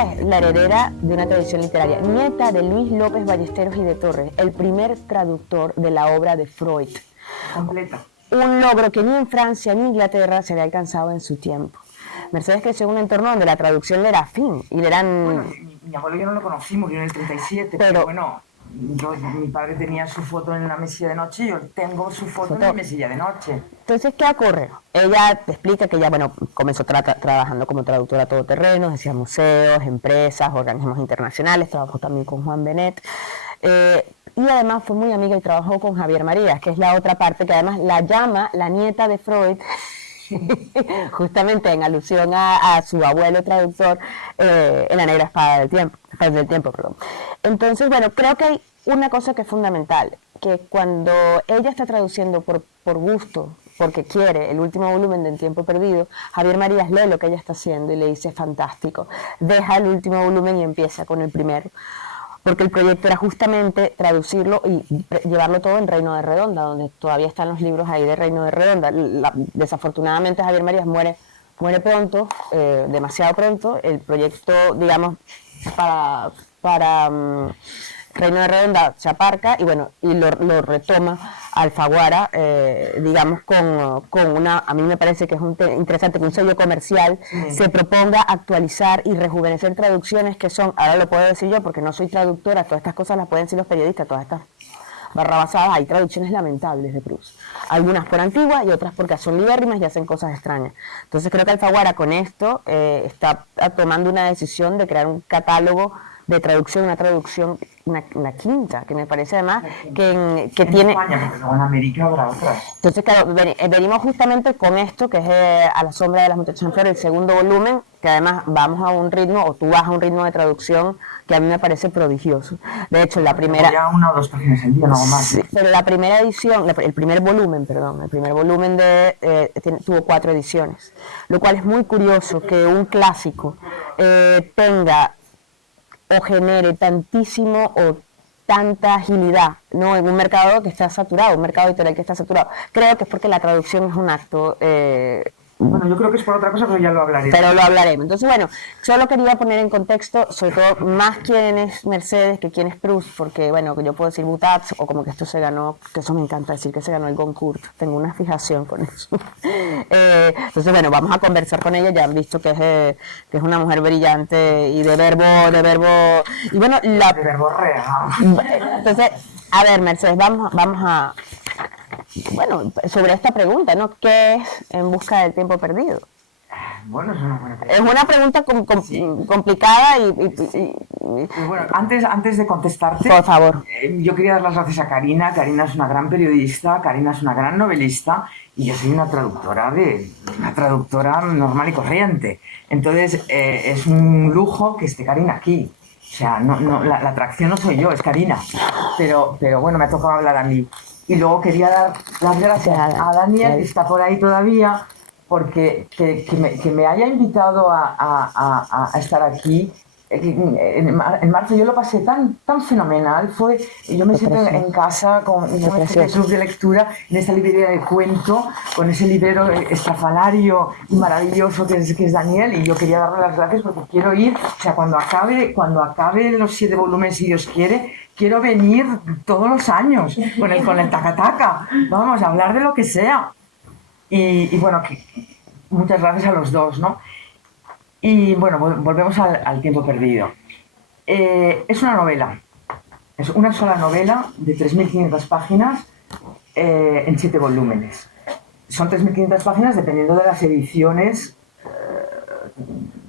ella es la heredera de una tradición literaria, nieta de Luis López Ballesteros y de Torres, el primer traductor de la obra de Freud. Completa. Un logro que ni en Francia ni en Inglaterra se había alcanzado en su tiempo. Mercedes creció en un entorno donde la traducción le era afín y le eran... Bueno, mi abuelo yo no lo conocí, murió en el 37, pero bueno, mi padre tenía su foto en la mesilla de noche y yo tengo su foto en la mesilla de noche. Entonces, ¿qué ocurre? Ella te explica que ella, bueno, comenzó trabajando como traductora todoterreno, decía museos, empresas, organismos internacionales, trabajó también con Juan Benet. Y además fue muy amiga y trabajó con Javier Marías, que es la otra parte que además la llama la nieta de Freud, justamente en alusión a su abuelo traductor en La negra espada del tiempo. Entonces, bueno, creo que hay una cosa que es fundamental, que cuando ella está traduciendo por gusto, porque quiere el último volumen de En tiempo perdido, Javier Marías lee lo que ella está haciendo y le dice fantástico, deja el último volumen y empieza con el primero. Porque el proyecto era justamente traducirlo y llevarlo todo en Reino de Redonda, donde todavía están los libros ahí de Reino de Redonda. Desafortunadamente Javier Marías muere pronto, demasiado pronto. El proyecto, digamos, para Reino de Redonda se aparca y bueno, y lo retoma Alfaguara, digamos, con una, a mí me parece que es interesante que un sello comercial se proponga actualizar y rejuvenecer traducciones que son, ahora lo puedo decir yo porque no soy traductora, todas estas cosas las pueden decir los periodistas, todas estas barrabasadas, hay traducciones lamentables de Proust, algunas por antiguas y otras porque son libérrimas y hacen cosas extrañas. Entonces creo que Alfaguara con esto está tomando una decisión de crear un catálogo de traducción, una quinta, que me parece además que tiene... España, porque luego en América habrá otras. Entonces, claro, venimos justamente con esto, que es A la sombra de las muchachas en flor, el segundo volumen, que además vamos a un ritmo, o tú vas a un ritmo de traducción que a mí me parece prodigioso. De hecho, la primera... Ya 1 o 2 páginas al día, no más. Sí, pero la primera edición, el primer volumen tuvo 4 ediciones, lo cual es muy curioso que un clásico tenga o genere tantísimo o tanta agilidad, ¿no? En un mercado que está saturado, un mercado editorial que está saturado. Creo que es porque la traducción es un acto... Bueno, yo creo que es por otra cosa, pero ya lo hablaremos. Pero lo hablaremos. Entonces, bueno, solo quería poner en contexto, sobre todo, más quién es Mercedes que quién es Proust, porque, bueno, que yo puedo decir Butats, o como que esto se ganó, que eso me encanta decir, que se ganó el Goncourt. Tengo una fijación con eso. Entonces, bueno, vamos a conversar con ella, ya han visto que es una mujer brillante y de verbo... Y bueno, De verbo real. Entonces, a ver, Mercedes, vamos a... Bueno, sobre esta pregunta, ¿no? ¿Qué es En busca del tiempo perdido? Bueno, es una buena pregunta. Es una pregunta complicada y bueno, antes de contestarte, por favor. Yo quería dar las gracias a Karina. Karina es una gran periodista, Karina es una gran novelista y yo soy una traductora normal y corriente. Entonces, es un lujo que esté Karina aquí. O sea, la atracción no soy yo, es Karina. Pero bueno, me ha tocado hablar a mí. Y luego quería dar las gracias a Daniel, que está por ahí todavía, porque que me haya invitado a estar aquí. En marzo yo lo pasé tan fenomenal. Yo me siento en casa con este club de lectura, en esta librería de cuento, con ese librero estrafalario y maravilloso que es Daniel, y yo quería darle las gracias porque quiero ir, o sea, cuando acabe los 7 volúmenes, si Dios quiere, quiero venir todos los años con el taca-taca, vamos a hablar de lo que sea. Y bueno, muchas gracias a los dos, ¿no? Y bueno, volvemos al tiempo perdido. Es una novela, es una sola novela de 3.500 páginas en 7 volúmenes. Son 3.500 páginas dependiendo de las ediciones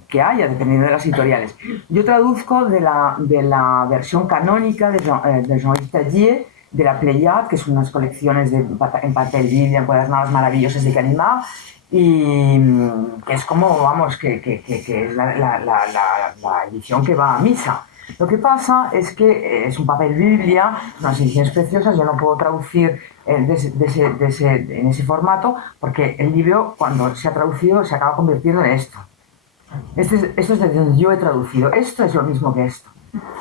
que haya, dependiendo de las editoriales. Yo traduzco de la versión canónica de Jean-Yves Taguier, de la Pléiade, que son unas colecciones en papel biblia, encuadernadas maravillosas de Gallimard, y que es como, vamos, que es la edición que va a misa. Lo que pasa es que es un papel biblia, unas ediciones preciosas, yo no puedo traducir en ese formato, porque el libro, cuando se ha traducido, se acaba convirtiendo en esto. Esto es de donde yo he traducido. Esto es lo mismo que esto.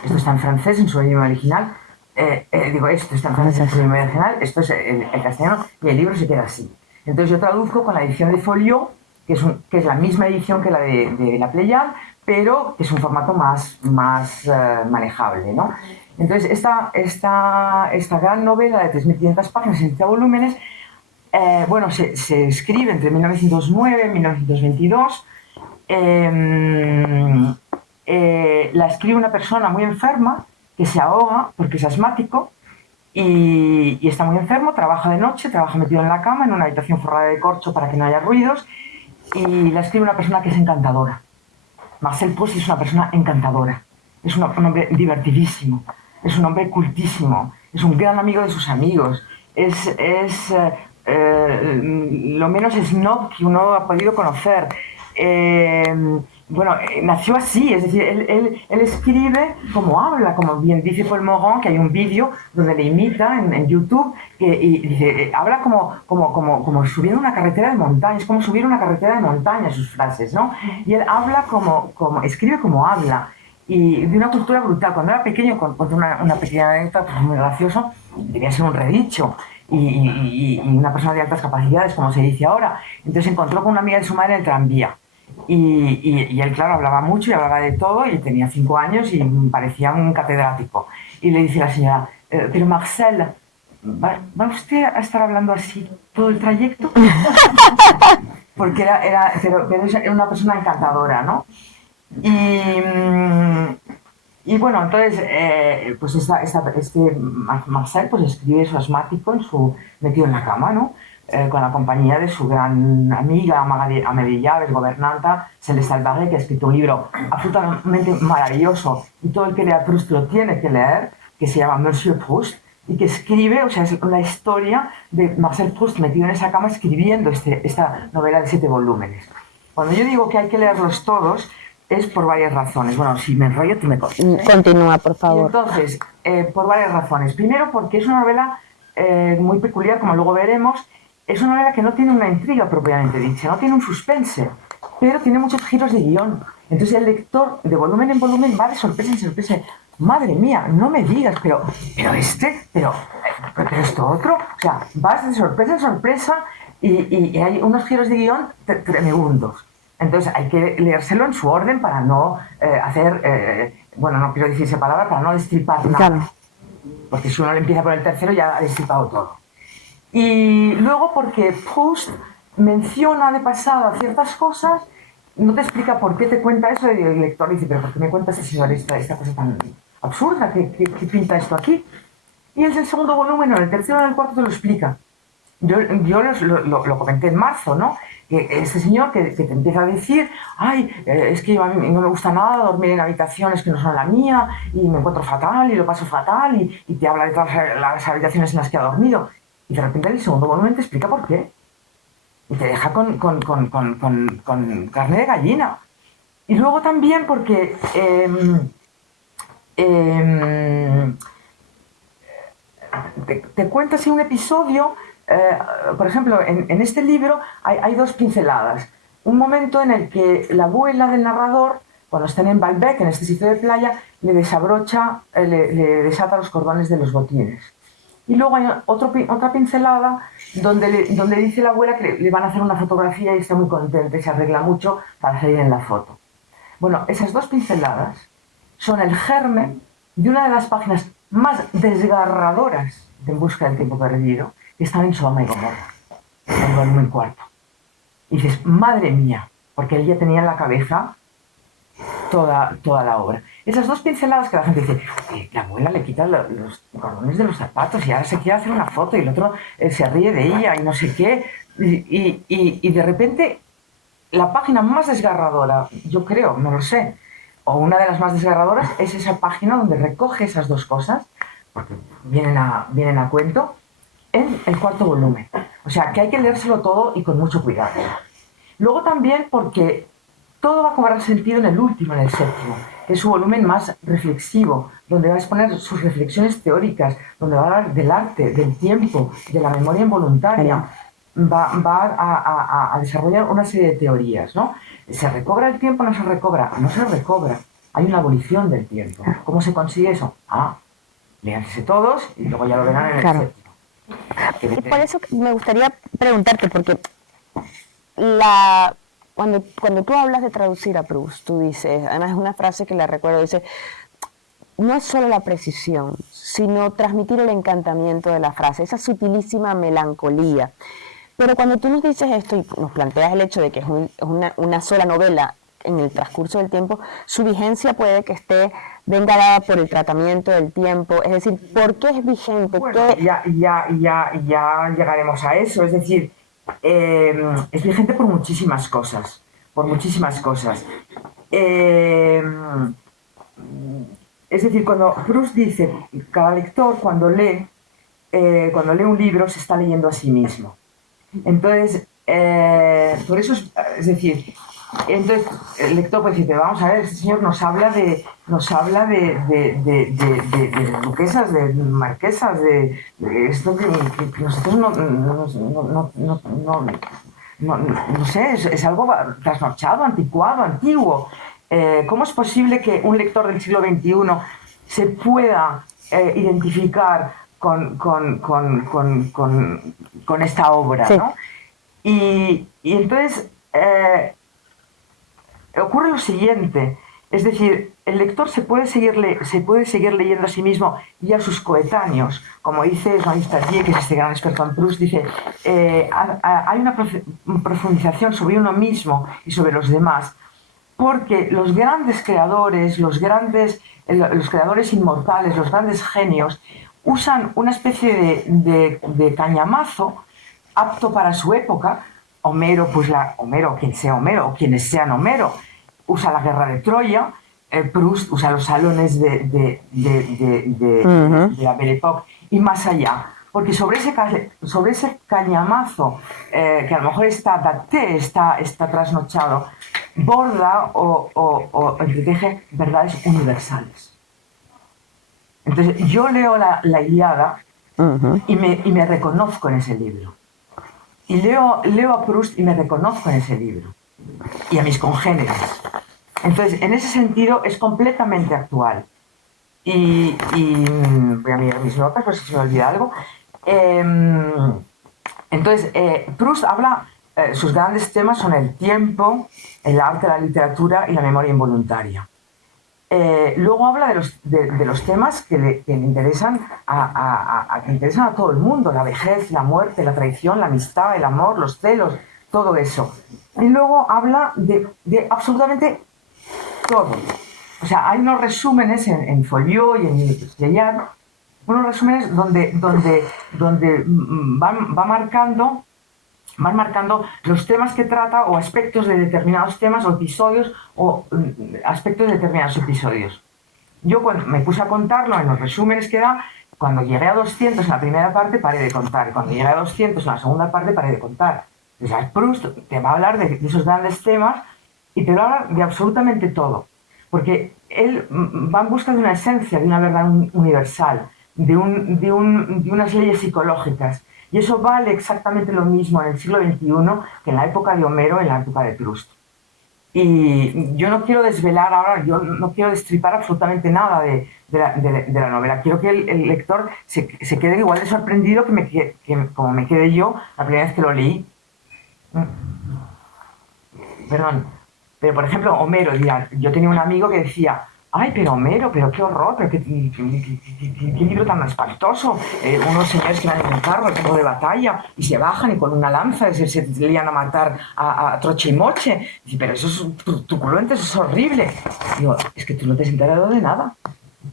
Esto está en francés, en su idioma original. Esto está en francés, en su idioma original. Esto es el castellano, y el libro se queda así. Entonces yo traduzco con la edición de Folio, que es la misma edición que la de la Pléiade, pero es un formato más manejable, ¿no? Entonces, esta gran novela de 3.500 páginas en 7 volúmenes, bueno, se escribe entre 1909 y 1922. La escribe una persona muy enferma que se ahoga porque es asmático y está muy enfermo, trabaja de noche, trabaja metido en la cama, en una habitación forrada de corcho para que no haya ruidos, y la escribe una persona que es encantadora. Marcel Proust es una persona encantadora, es un hombre divertidísimo, es un hombre cultísimo, es un gran amigo de sus amigos, es lo menos snob que uno ha podido conocer. Bueno, nació así, es decir, él escribe como habla, como bien dice Paul Morand, que hay un vídeo donde le imita en YouTube, y dice, habla como subiendo una carretera de montaña, es como subir una carretera de montaña sus frases, ¿no? Y él habla escribe como habla, y de una cultura brutal. Cuando era pequeño, cuento una pequeña anécdota, pues muy gracioso, debía ser un redicho, y una persona de altas capacidades, como se dice ahora. Entonces se encontró con una amiga de su madre en el tranvía. Y él, claro, hablaba mucho y hablaba de todo, y tenía 5 años y parecía un catedrático. Y le dice la señora, pero Marcel, ¿va usted a estar hablando así todo el trayecto? Porque pero era una persona encantadora, ¿no? Y bueno, entonces, pues Marcel pues escribe su asmático metido en la cama, ¿no? Con la compañía de su gran amiga Amélie Llaves, gobernanta, Celeste Alvarez, que ha escrito un libro absolutamente maravilloso, y todo el que lea Proust lo tiene que leer, que se llama Monsieur Proust, y que escribe, o sea, es la historia de Marcel Proust metido en esa cama escribiendo esta novela de 7 volúmenes. Cuando yo digo que hay que leerlos todos, es por varias razones. Bueno, si me enrollo, tú me cortas. Continúa, por Y favor. entonces, por varias razones. Primero, porque es una novela muy peculiar, como luego veremos. Es una novela que no tiene una intriga propiamente dicha, no tiene un suspense, pero tiene muchos giros de guión. Entonces el lector, de volumen en volumen, va de sorpresa en sorpresa. Madre mía, no me digas, pero esto otro. O sea, vas de sorpresa en sorpresa, y hay unos giros de guión tremendos. Entonces hay que leérselo en su orden para no bueno, no quiero decir esa palabra, para no destripar nada. Claro. Porque si uno le empieza por el tercero, ya ha destripado todo. Y luego porque Proust menciona de pasada ciertas cosas, no te explica por qué te cuenta eso, y el lector dice, pero ¿por qué me cuenta este señor esta cosa tan absurda? ¿Qué pinta esto aquí? Y en el segundo volumen, o en el tercero o en el cuarto, te lo explica. Yo lo comenté en marzo, ¿no? Que este señor que te empieza a decir, ay, es que a mí no me gusta nada dormir en habitaciones que no son la mía, y me encuentro fatal, y lo paso fatal, y te habla de todas las habitaciones en las que ha dormido. Y de repente en el segundo volumen te explica por qué. Y te deja con carne de gallina. Y luego también porque te cuenta así un episodio. Por ejemplo, en este libro hay 2 pinceladas. Un momento en el que la abuela del narrador, cuando están en Balbec, en este sitio de playa, le desabrocha, le desata los cordones de los botines. Y luego hay otra pincelada donde dice la abuela que le van a hacer una fotografía y está muy contenta y se arregla mucho para salir en la foto. Bueno, esas 2 pinceladas son el germen de una de las páginas más desgarradoras de En busca del tiempo perdido, que están en Sodoma y Gomorra, en el volumen 4. Y dices, madre mía, porque él ya tenía en la cabeza toda la obra. Esas 2 pinceladas que la gente dice, la abuela le quita los cordones de los zapatos y ahora se quiere hacer una foto, y el otro se ríe de ella y no sé qué, y de repente la página más desgarradora, yo creo, no lo sé, o una de las más desgarradoras, es esa página donde recoge esas 2 cosas, porque vienen a cuento, en el 4º volumen. O sea, que hay que leérselo todo y con mucho cuidado. Luego también porque todo va a cobrar sentido en el último, en el 7º, que es su volumen más reflexivo, donde va a exponer sus reflexiones teóricas, donde va a hablar del arte, del tiempo, de la memoria involuntaria. Va a desarrollar una serie de teorías, ¿no? ¿Se recobra el tiempo o no se recobra? No se recobra. Hay una abolición del tiempo. ¿Cómo se consigue eso? Léanse todos y luego ya lo verán en el 7º. Y por eso me gustaría preguntarte, porque cuando tú hablas de traducir a Proust, tú dices, además es una frase que la recuerdo, dice, no es solo la precisión, sino transmitir el encantamiento de la frase, esa sutilísima melancolía. Pero cuando tú nos dices esto y nos planteas el hecho de que es una sola novela en el transcurso del tiempo, su vigencia puede que venga dada por el tratamiento del tiempo, es decir, ¿por qué es vigente? Bueno, ya llegaremos a eso, es decir, es vigente por muchísimas cosas, por muchísimas cosas. Es decir, cuando Proust dice, cada lector cuando lee un libro se está leyendo a sí mismo. Entonces, por eso es decir, entonces el lector puede decir, pero vamos a ver, este señor nos habla de duquesas, de marquesas, de esto que nosotros no sé, es algo trasnochado, anticuado, antiguo. ¿Cómo es posible que un lector del siglo XXI se pueda identificar con esta obra, sí, ¿no? Y entonces ocurre lo siguiente, es decir, el lector se puede seguir leyendo a sí mismo y a sus coetáneos, como dice Jean Tardieu, que es este gran experto en Proust, dice, hay una profundización sobre uno mismo y sobre los demás, porque los grandes creadores, los creadores inmortales, los grandes genios, usan una especie de cañamazo apto para su época. Homero, quien sea Homero, o quienes sean Homero, usa la guerra de Troya, Proust usa los salones de la Belle Époque y más allá. Porque sobre ese cañamazo, que a lo mejor está daté, está trasnochado, borda o entreteje verdades universales. Entonces, yo leo la Ilíada y me reconozco en ese libro. Y leo a Proust y me reconozco en ese libro. Y a mis congéneres. Entonces, en ese sentido, es completamente actual. Y voy a mirar mis notas, por si se me olvida algo. Entonces, Proust habla, sus grandes temas son el tiempo, el arte, la literatura y la memoria involuntaria. Luego habla de los temas que le interesan que interesan a todo el mundo, la vejez, la muerte, la traición, la amistad, el amor, los celos, todo eso. Y luego habla de absolutamente todo. O sea, hay unos resúmenes en Folio y en Yeyard, unos resúmenes donde van marcando los temas que trata o aspectos de determinados temas o episodios o aspectos de determinados episodios. Yo cuando me puse a contarlo en los resúmenes que da, cuando llegué a 200 en la primera parte paré de contar, y cuando llegué a 200 en la segunda parte paré de contar. O sea, Proust te va a hablar de esos grandes temas y te va a hablar de absolutamente todo, porque él va en busca de una esencia, de una verdad universal, de unas leyes psicológicas. Y eso vale exactamente lo mismo en el siglo XXI que en la época de Homero, en la época de Proust. Y yo no quiero desvelar ahora, yo no quiero destripar absolutamente nada de la novela. Quiero que el lector se quede igual de sorprendido como me quedé yo la primera vez que lo leí. Perdón. Pero, por ejemplo, Homero, yo tenía un amigo que decía, ay, pero Homero, pero qué horror, pero qué libro tan espantoso. Unos señores que van en un carro, campo de batalla, y se bajan y con una lanza se lían a matar a troche y moche. Dice, pero eso es truculento, eso es horrible. Digo, es que tú no te has enterado de nada.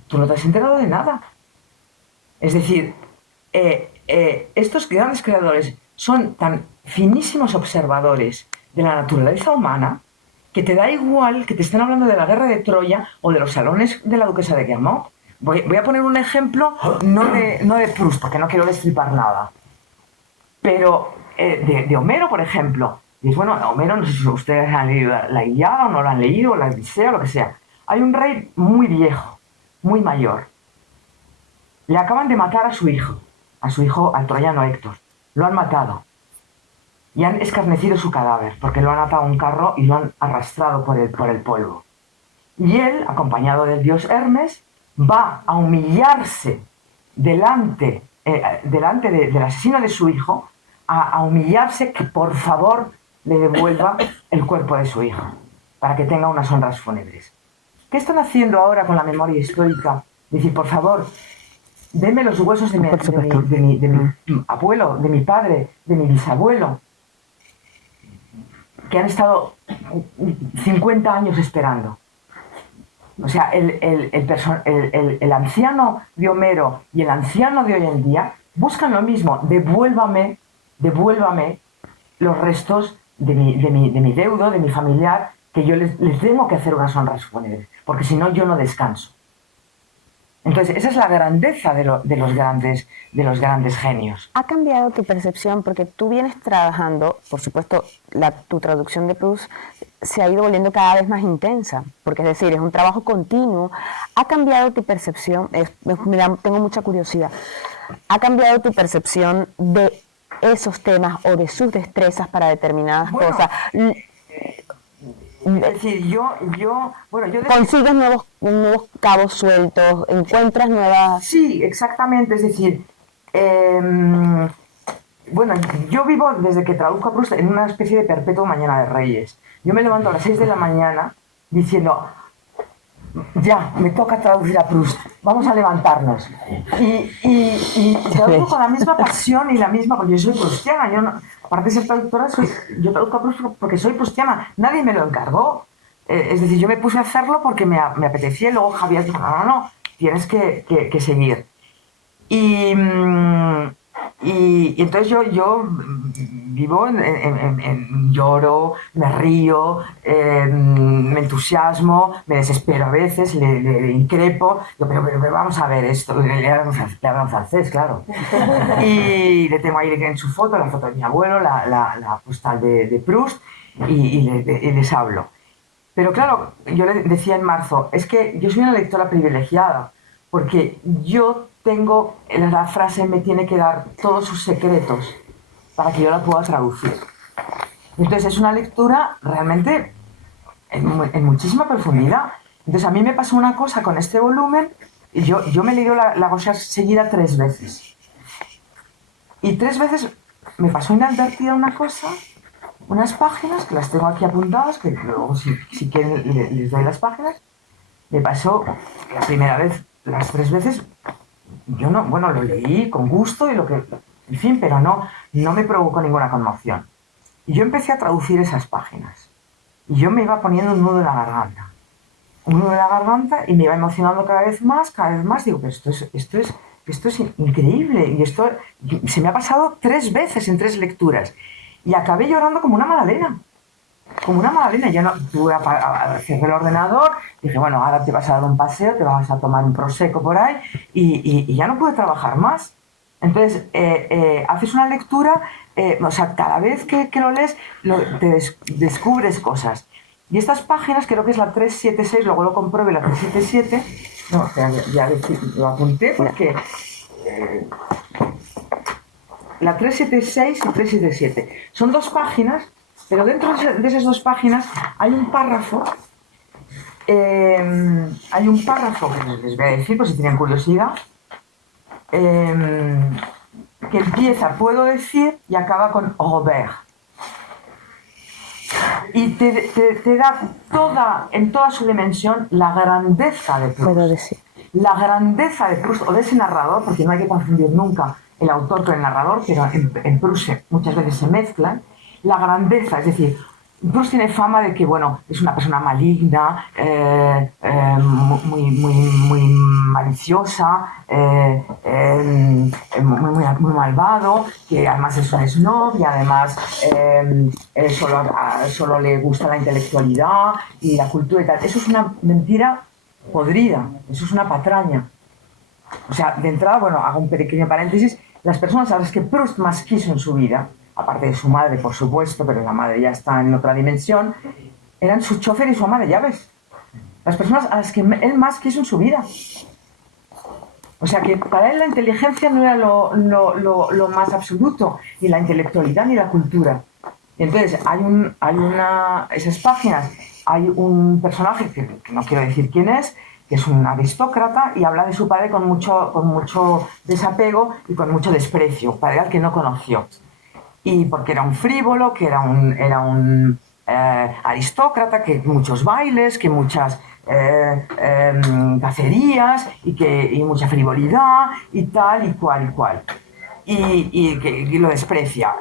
Tú no te has enterado de nada. Es decir, estos grandes creadores son tan finísimos observadores de la naturaleza humana que te da igual que te estén hablando de la guerra de Troya o de los salones de la duquesa de Guermantes. Voy a poner un ejemplo, no de Proust, porque no quiero destripar nada, pero de Homero, por ejemplo. Y bueno, Homero, no sé si ustedes han leído la Ilíada o no la han leído, o la Odisea, o lo que sea. Hay un rey muy viejo, muy mayor. Le acaban de matar a su hijo, al troyano Héctor. Lo han matado. Y han escarnecido su cadáver, porque lo han atado a un carro y lo han arrastrado por el polvo. Y él, acompañado del dios Hermes, va a humillarse delante del asesino de su hijo, a humillarse que por favor le devuelva el cuerpo de su hija, para que tenga unas honras fúnebres. ¿Qué están haciendo ahora con la memoria histórica? Decir, por favor, denme los huesos de mi abuelo, de mi padre, de mi bisabuelo, que han estado 50 años esperando. O sea, el anciano de Homero y el anciano de hoy en día buscan lo mismo: devuélvame los restos de mi deudo, de mi familiar, que yo les tengo que hacer unas honras fúnebres, porque si no yo no descanso. Entonces, esa es la grandeza de los grandes genios. ¿Ha cambiado tu percepción? Porque tú vienes trabajando, por supuesto, tu traducción de Proust se ha ido volviendo cada vez más intensa, porque es decir, es un trabajo continuo. ¿Ha cambiado tu percepción? Mira, tengo mucha curiosidad. ¿Ha cambiado tu percepción de esos temas o de sus destrezas para determinadas cosas? Es decir, yo ¿consigues nuevos cabos sueltos? ¿Encuentras nuevas...? Sí, exactamente. Es decir, bueno, yo vivo desde que traduzco a Proust en una especie de perpetuo mañana de Reyes. Yo me levanto a las 6 de la mañana diciendo, ya, me toca traducir a Proust, vamos a levantarnos. Y traduzco con la misma pasión y la misma, porque yo soy proustiana. Yo no, aparte de ser traductora, yo traduzco a Proust porque soy proustiana. Nadie me lo encargó. Es decir, yo me puse a hacerlo porque me apetecía, y luego Javier dijo, no, tienes que seguir. Y entonces yo vivo, lloro, me río, me entusiasmo, me desespero a veces, le increpo, pero vamos a ver esto, le hablo en francés, claro. Y le tengo ahí en su foto, la foto de mi abuelo, la postal de Proust, y les hablo. Pero claro, yo le decía en marzo, es que yo soy una lectora privilegiada, porque yo tengo, la frase me tiene que dar todos sus secretos para que yo la pueda traducir. Entonces es una lectura realmente en muchísima profundidad. Entonces a mí me pasó una cosa con este volumen, y yo me he leído la cosa seguida 3 veces. Y 3 veces me pasó inadvertida una cosa, unas páginas, que las tengo aquí apuntadas, que luego si quieren les doy las páginas. Me pasó la primera vez, las 3 veces, yo no, bueno, lo leí con gusto y en fin, pero no me provocó ninguna conmoción. Y yo empecé a traducir esas páginas. Y yo me iba poniendo un nudo en la garganta. Un nudo en la garganta, y me iba emocionando cada vez más. Digo, pero esto es increíble. Y esto se me ha pasado 3 veces en 3 lecturas. Y acabé llorando como una magdalena. Como una magdalena. Yo no tuve cerré el ordenador, dije, bueno, ahora te vas a dar un paseo, te vas a tomar un prosecco por ahí, y ya no pude trabajar más. Entonces, haces una lectura, o sea, cada vez que lo lees, te descubres cosas. Y estas páginas, creo que es la 376, luego lo compruebe, la 377, no, o sea, ya lo apunté porque... la 376 y 377 son 2 páginas, pero dentro de esas 2 páginas hay un párrafo que les voy a decir por si tienen curiosidad, que empieza, puedo decir, y acaba con Robert. Y te da en toda su dimensión la grandeza de Proust. Puedo decir. La grandeza de Proust, o de ese narrador, porque no hay que confundir nunca el autor con el narrador, pero en Proust muchas veces se mezclan. La grandeza, es decir, Proust tiene fama de que, bueno, es una persona maligna, muy maliciosa, muy malvado, que además es un snob y además solo le gusta la intelectualidad y la cultura y tal. Eso es una mentira podrida, eso es una patraña. O sea, de entrada, bueno, hago un pequeño paréntesis, las personas a las que Proust más quiso en su vida, aparte de su madre, por supuesto, pero la madre ya está en otra dimensión, eran su chofer y su ama de llaves. Las personas a las que él más quiso en su vida. O sea que para él la inteligencia no era lo más absoluto, ni la intelectualidad ni la cultura. Y entonces esas páginas, hay un personaje que no quiero decir quién es, que es un aristócrata y habla de su padre con mucho desapego y con mucho desprecio, padre al que no conoció. y porque era un frívolo, que era un aristócrata, que muchos bailes, que muchas cacerías y mucha frivolidad y tal y cual y cual. Y lo desprecia.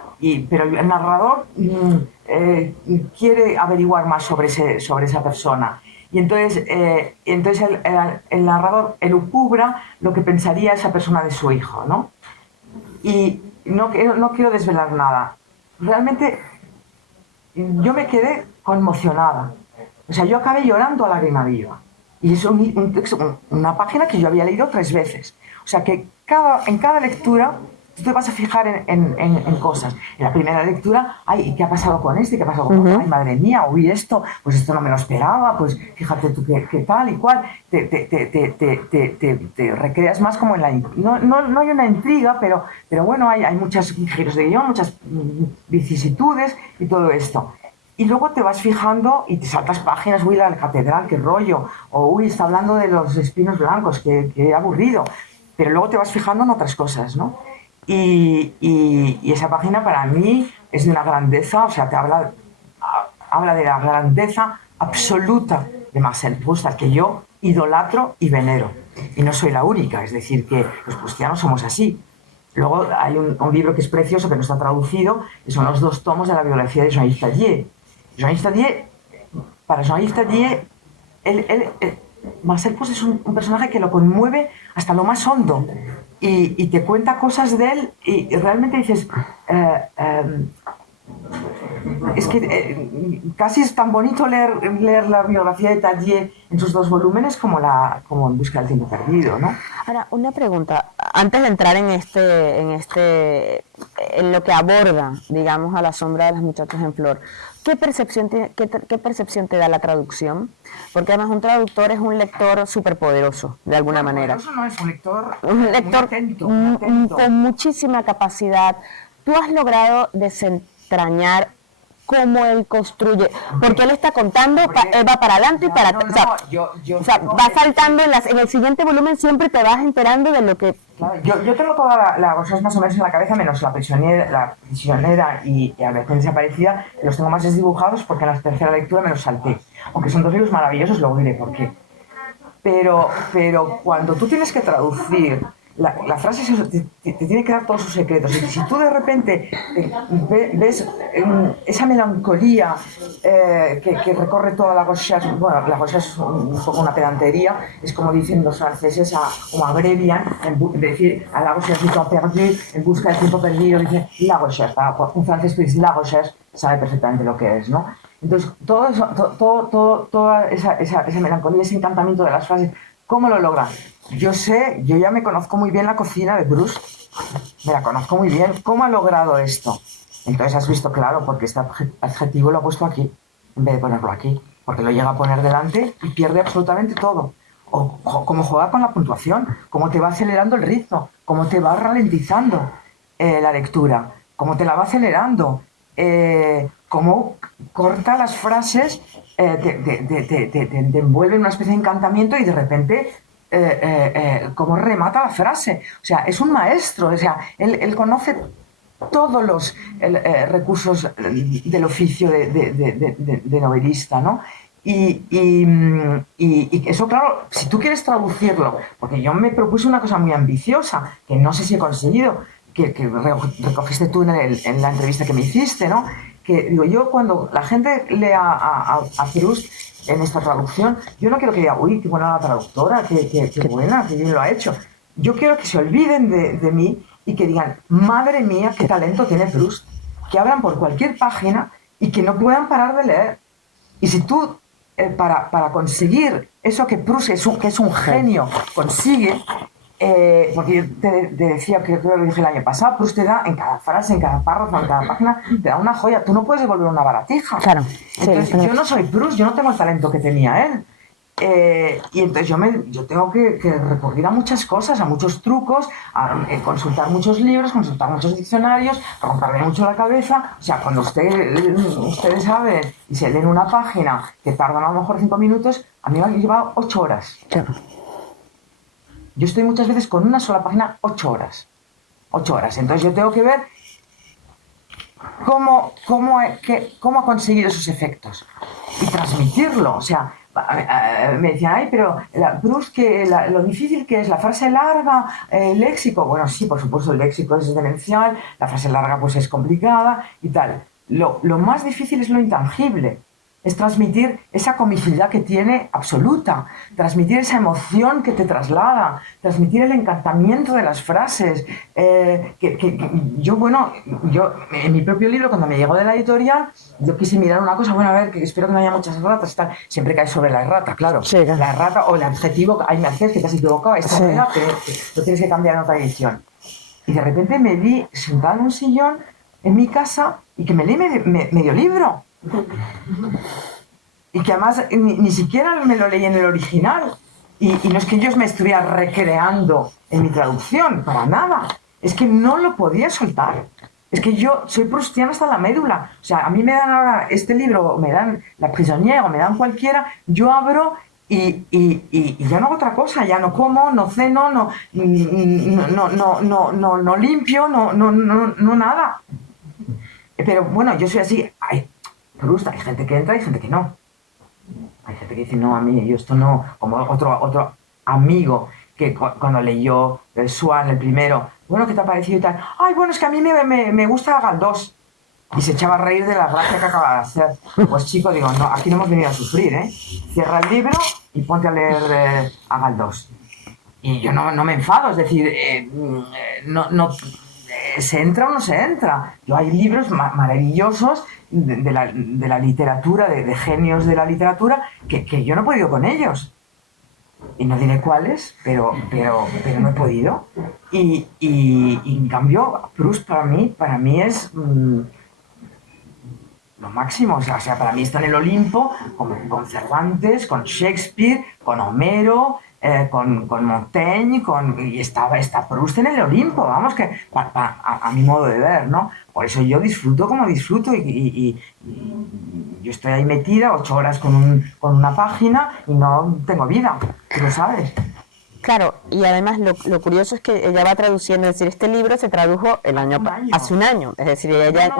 Pero el narrador quiere averiguar más sobre esa persona. Y entonces, el narrador elucubra lo que pensaría esa persona de su hijo, ¿no? Y no quiero desvelar nada. Realmente yo me quedé conmocionada. O sea, yo acabé llorando a lágrima viva. Y es una página que yo había leído 3 veces. O sea, que en cada lectura tú te vas a fijar en cosas. En la primera lectura, ay, ¿qué ha pasado con este? ¿Qué ha pasado con otro? Ay, madre mía, uy, pues esto no me lo esperaba, pues fíjate tú qué tal y cual. Te recreas más como en la... No hay una intriga, pero bueno, hay muchos giros de guión, muchas vicisitudes y todo esto. Y luego te vas fijando y te saltas páginas, uy, la catedral, qué rollo, o uy, está hablando de los espinos blancos, qué aburrido. Pero luego te vas fijando en otras cosas, ¿no? Y esa página para mí es de una grandeza, o sea, habla de la grandeza absoluta de Marcel Proust, al que yo idolatro y venero. Y no soy la única, es decir, que los proustianos somos así. Luego hay un libro que es precioso, que no está traducido, que son los 2 tomos de la biografía de Jean-Yves Tallier. Jean-Yves Tallier, para Jean-Yves Tallier, Marcel Proust es un personaje que lo conmueve hasta lo más hondo y te cuenta cosas de él y realmente dices, es que casi es tan bonito leer la biografía de Tallier en sus 2 volúmenes como En busca del tiempo perdido, ¿no? Ahora, una pregunta, antes de entrar en lo que aborda, digamos, a la sombra de las muchachas en flor, ¿qué percepción te da la traducción? Porque además un traductor es un lector superpoderoso, de alguna manera. Eso no es un lector muy atento. Con muchísima capacidad. ¿Tú has logrado desentrañar cómo él construye? Porque él está contando, va para adelante y para atrás. Va saltando en el siguiente volumen, siempre te vas enterando de lo que... Claro, yo tengo todas las cosas más o menos en la cabeza, menos la prisionera y a veces desaparecida, los tengo más desdibujados porque en la tercera lectura me los salté. Aunque son 2 libros maravillosos, luego diré por qué. Pero cuando tú tienes que traducir, la frase te tiene que dar todos sus secretos. Y si tú de repente ves esa melancolía que recorre toda la recherche, bueno, la recherche es un poco una pedantería, es como dicen los franceses, como abrevian, decir a la recherche du temps perdu, en busca del tiempo perdido, dicen la recherche. Un francés que dice la recherche sabe perfectamente lo que es, ¿no? Entonces, toda esa melancolía, ese encantamiento de las frases, ¿cómo lo logran? Yo ya me conozco muy bien la cocina de Proust, me la conozco muy bien. ¿Cómo ha logrado esto? Entonces has visto, claro, porque este adjetivo lo ha puesto aquí, en vez de ponerlo aquí, porque lo llega a poner delante y pierde absolutamente todo. O cómo juega con la puntuación, cómo te va acelerando el ritmo, cómo te va ralentizando la lectura, cómo te la va acelerando, cómo corta las frases, te envuelve en una especie de encantamiento y de repente cómo remata la frase. O sea, es un maestro, o sea, él conoce todos los recursos del oficio de novelista, ¿no? Y eso, claro, si tú quieres traducirlo, porque yo me propuse una cosa muy ambiciosa, que no sé si he conseguido, que recogiste tú en la entrevista que me hiciste, ¿no? Que digo, yo cuando la gente lea a Proust en esta traducción, yo no quiero que diga, uy, qué buena la traductora, qué buena, qué bien lo ha hecho. Yo quiero que se olviden de mí y que digan, madre mía, qué talento tiene Proust. Que abran por cualquier página y que no puedan parar de leer. Y si tú, para conseguir eso que Proust, que es un genio, consigue, porque yo te decía, que creo que lo dije el año pasado, Proust te da en cada frase, en cada párrafo, en cada página, te da una joya. Tú no puedes devolver una baratija. Claro. Entonces, yo no soy Proust, yo no tengo el talento que tenía él. Y entonces yo tengo que recurrir a muchas cosas, a muchos trucos, a consultar muchos libros, consultar muchos diccionarios, romperme mucho la cabeza. O sea, cuando ustedes saben y se leen una página que tardan a lo mejor 5 minutos, a mí me ha llevado 8 horas. Claro. Yo estoy muchas veces con una sola página 8 horas. 8 horas. Entonces yo tengo que ver cómo ha conseguido esos efectos y transmitirlo. O sea, me decían, ay, pero Proust, lo difícil que es la frase larga, el léxico. Bueno, sí, por supuesto, el léxico es demencial, la frase larga pues es complicada y tal. Lo más difícil es lo intangible. Es transmitir esa comicidad que tiene absoluta, transmitir esa emoción que te traslada, transmitir el encantamiento de las frases. Yo en mi propio libro, cuando me llegó de la editorial, yo quise mirar una cosa, bueno, a ver, que espero que no haya muchas ratas y tal. Siempre cae sobre la errata, claro. Sí, claro. La errata o el adjetivo, ay, me haces que te has equivocado, esta Sí. era, pero lo tienes que cambiar en otra edición. Y de repente me vi sentada en un sillón en mi casa y que me leí medio libro. Y que además ni siquiera me lo leí en el original. Y no es que yo me estuviera recreando en mi traducción, para nada. Es que no lo podía soltar. Es que yo soy proustiana hasta la médula. O sea, a mí me dan ahora este libro, me dan La Prisonnière o me dan cualquiera, yo abro y ya no hago otra cosa, ya no como, no ceno, no limpio, no nada. Pero bueno, yo soy así. Proust, hay gente que entra y hay gente que no. Hay gente que dice, no, a mí, yo esto no. Como otro amigo que cuando leyó el Swan, el primero, bueno, ¿qué te ha parecido y tal? Ay, bueno, es que a mí me gusta Galdós. Y se echaba a reír de la gracia que acaba de hacer. Pues chico, digo, no, aquí no hemos venido a sufrir, ¿eh? Cierra el libro y ponte a leer a Galdós. Y yo no me enfado, es decir, se entra o no se entra. Yo hay libros maravillosos de la literatura, de genios de la literatura, que yo no he podido con ellos. Y no diré cuáles, pero no he podido. Y en cambio, Proust para mí es lo máximo. O sea, para mí está en el Olimpo con Cervantes, con Shakespeare, con Homero, con Montaigne, y está Proust en el Olimpo, vamos, que a mi modo de ver, ¿no? Por eso yo disfruto como disfruto y yo estoy ahí metida 8 horas con una página y no tengo vida, tú lo sabes. Claro, y además lo curioso es que ella va traduciendo, es decir, este libro se tradujo hace un año, es decir, ella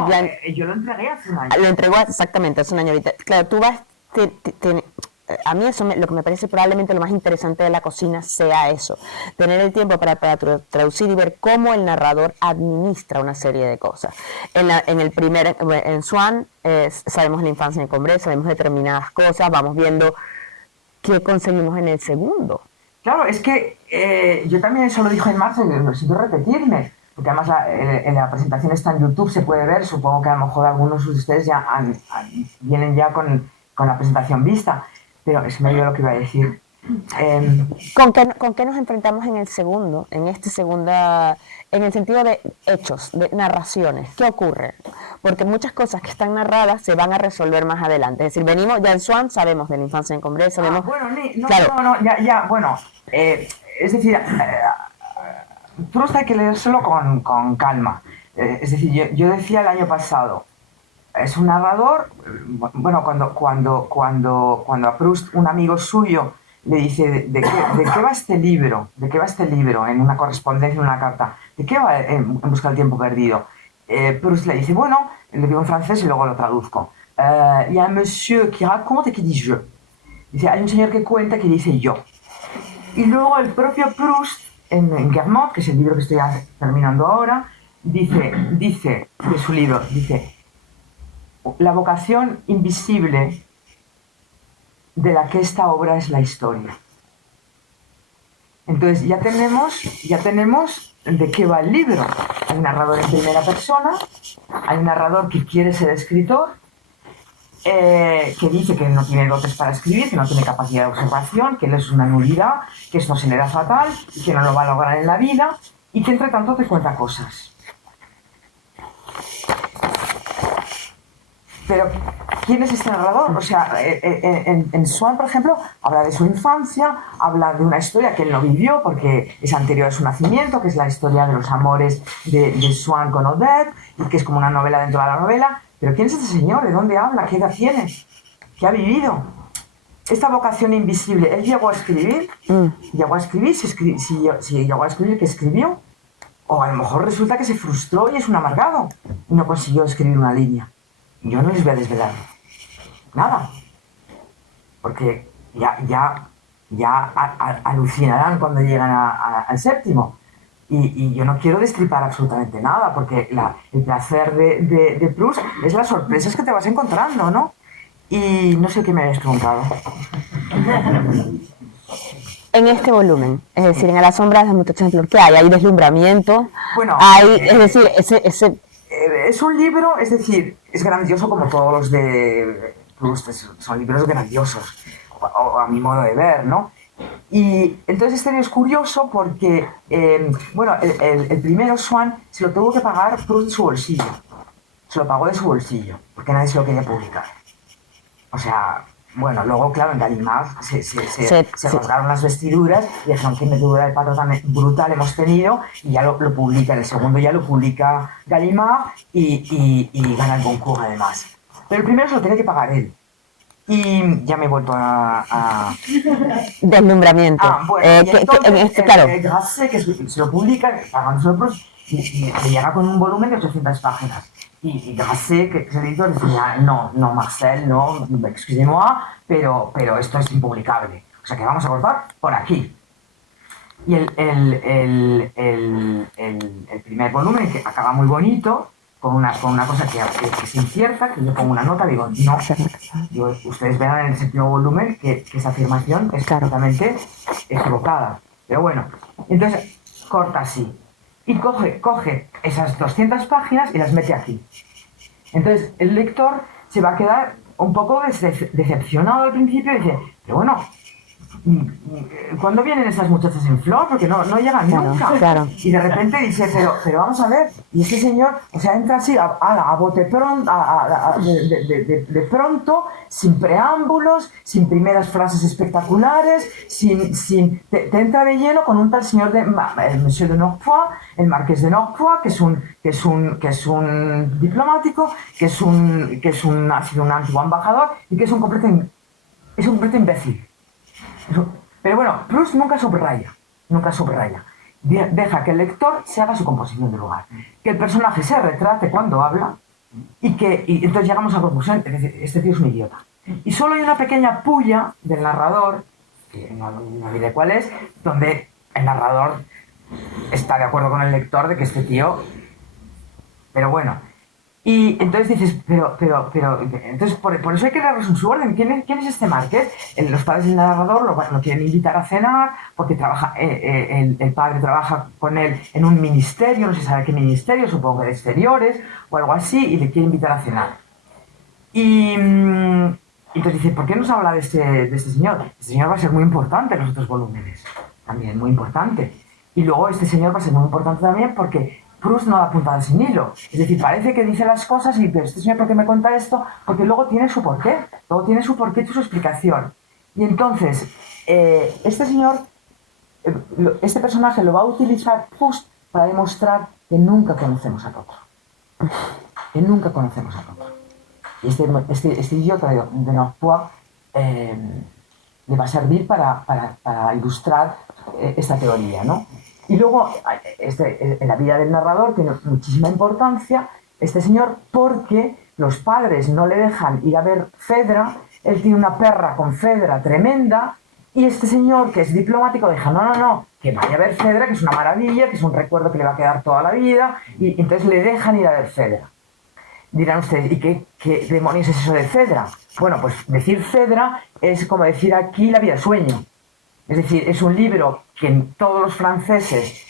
yo lo entregué hace un año. Lo entregó exactamente hace un año ahorita. Claro, tú vas, a mí eso lo que me parece probablemente lo más interesante de la cocina sea eso, tener el tiempo para traducir y ver cómo el narrador administra una serie de cosas. En Swan sabemos la infancia en Combré, sabemos determinadas cosas, vamos viendo qué conseguimos en el segundo. Claro, es que yo también eso lo dije en marzo y lo siento repetirme, porque además en la presentación está en YouTube, se puede ver, supongo que a lo mejor algunos de ustedes ya vienen ya con la presentación vista, pero es medio lo que iba a decir. ¿Con qué nos enfrentamos en el segundo, en el sentido de hechos, de narraciones? ¿Qué ocurre? Porque muchas cosas que están narradas se van a resolver más adelante. Es decir, venimos, ya en Swan sabemos de la infancia en Combré, sabemos... Es decir, Proust hay que leérselo con calma. Es decir, yo decía el año pasado, es un narrador, bueno, cuando a Proust un amigo suyo le dice, ¿de qué va este libro? ¿De qué va este libro? En una correspondencia, en una carta. ¿De qué va en busca del tiempo perdido? Proust le dice, bueno, le digo en francés y luego lo traduzco. Y hay un monsieur qui raconte et qui dit je. Dice, hay un señor que cuenta que dice yo. Y luego el propio Proust, en Guermantes, que es el libro que estoy terminando ahora, dice de su libro, dice, la vocación invisible de la que esta obra es la historia. Entonces ya tenemos de qué va el libro. Hay un narrador en primera persona, hay un narrador que quiere ser escritor, que dice que no tiene dotes para escribir, que no tiene capacidad de observación, que él es una nulidad, que esto se le da fatal, y que no lo va a lograr en la vida, y que entre tanto te cuenta cosas. Pero, ¿quién es este narrador? O sea, en Swan, por ejemplo, habla de su infancia, habla de una historia que él no vivió porque es anterior a su nacimiento, que es la historia de los amores de Swan con Odette, y que es como una novela dentro de la novela. Pero ¿quién es este señor? ¿De dónde habla? ¿Qué edad tiene? ¿Qué ha vivido? Esta vocación invisible, ¿él llegó a escribir? ¿Llegó a escribir? Si llegó a escribir, ¿qué escribió? O a lo mejor resulta que se frustró y es un amargado y no consiguió escribir una línea. Yo no les voy a desvelar nada, porque ya alucinarán cuando llegan al séptimo. Y yo no quiero destripar absolutamente nada, porque el placer de Proust es las sorpresas que te vas encontrando, ¿no? Y no sé qué me habéis preguntado. En este volumen, es decir, en A la sombra de las muchachas en flor, ¿qué hay? Hay deslumbramiento, Bueno, es decir, ese es un libro, es decir, es grandioso como todos los de Proust, son libros grandiosos, o a mi modo de ver, ¿no? Y entonces este es curioso porque, bueno, el primero, Swann, se lo tuvo que pagar Proust de su bolsillo. Se lo pagó de su bolsillo, porque nadie se lo quería publicar. O sea, bueno, luego, claro, en Gallimard se rasgaron las vestiduras y dijeron que metedura de pata tan brutal hemos tenido, y ya lo publica. En el segundo ya lo publica Gallimard y gana el Goncourt además. Pero el primero se lo tenía que pagar él. Y ya me he vuelto a... deslumbramiento. Bueno, y entonces, claro. Grasset, que se lo publica, pagándoselo, y le llega con un volumen de 800 páginas. Y Grasset, que es el editor, decía, no, Marcel, no, excusez-moi, pero esto es impublicable. O sea que vamos a cortar por aquí. Y el primer volumen, que acaba muy bonito, con una cosa que es incierta, que yo pongo una nota, digo, no, ustedes verán en el séptimo volumen que esa afirmación es completamente equivocada. Pero bueno, entonces corta así. Y coge esas 200 páginas y las mete aquí. Entonces el lector se va a quedar un poco decepcionado al principio y dice, pero bueno, ¿cuándo vienen esas muchachas en flor? Porque no llegan nunca. Claro. Y de repente dice, pero vamos a ver, y este señor, o sea, entra así a bote pronto, de pronto, sin preámbulos, sin primeras frases espectaculares, te entra de lleno con un tal señor el Monsieur de Norpois, el Marqués de Norpois, que es un diplomático, ha sido un antiguo embajador y que es un completo imbécil. Pero bueno, Proust nunca subraya. Deja que el lector se haga su composición de lugar, que el personaje se retrate cuando habla y entonces llegamos a la conclusión, es decir, este tío es un idiota. Y solo hay una pequeña puya del narrador, que no diré cuál es, donde el narrador está de acuerdo con el lector de que este tío... Pero bueno... Y entonces dices, pero entonces por eso hay que darles un su orden. ¿Quién es este Marqués? Los padres del narrador lo quieren invitar a cenar porque el padre trabaja con él en un ministerio, no se sabe qué ministerio, supongo que de exteriores o algo así, y le quiere invitar a cenar. Y entonces dice, ¿por qué nos habla de este señor? Este señor va a ser muy importante en los otros volúmenes, también muy importante. Y luego este señor va a ser muy importante también porque Proust no da puntada sin hilo. Es decir, parece que dice las cosas y, pero este señor, ¿por qué me cuenta esto? Porque luego tiene su porqué. Luego tiene su porqué y su explicación. Y entonces, este personaje lo va a utilizar Proust para demostrar que nunca conocemos al otro. Que nunca conocemos al otro. Y este idiota de Norpois le va a servir para ilustrar esta teoría, ¿no? Y luego, en la vida del narrador tiene muchísima importancia este señor porque los padres no le dejan ir a ver Fedra, él tiene una perra con Fedra tremenda, y este señor, que es diplomático, deja, no, que vaya a ver Fedra, que es una maravilla, que es un recuerdo que le va a quedar toda la vida, y entonces le dejan ir a ver Fedra. Dirán ustedes, ¿y qué demonios es eso de Fedra? Bueno, pues decir Fedra es como decir aquí La vida sueño. Es decir, es un libro que todos los franceses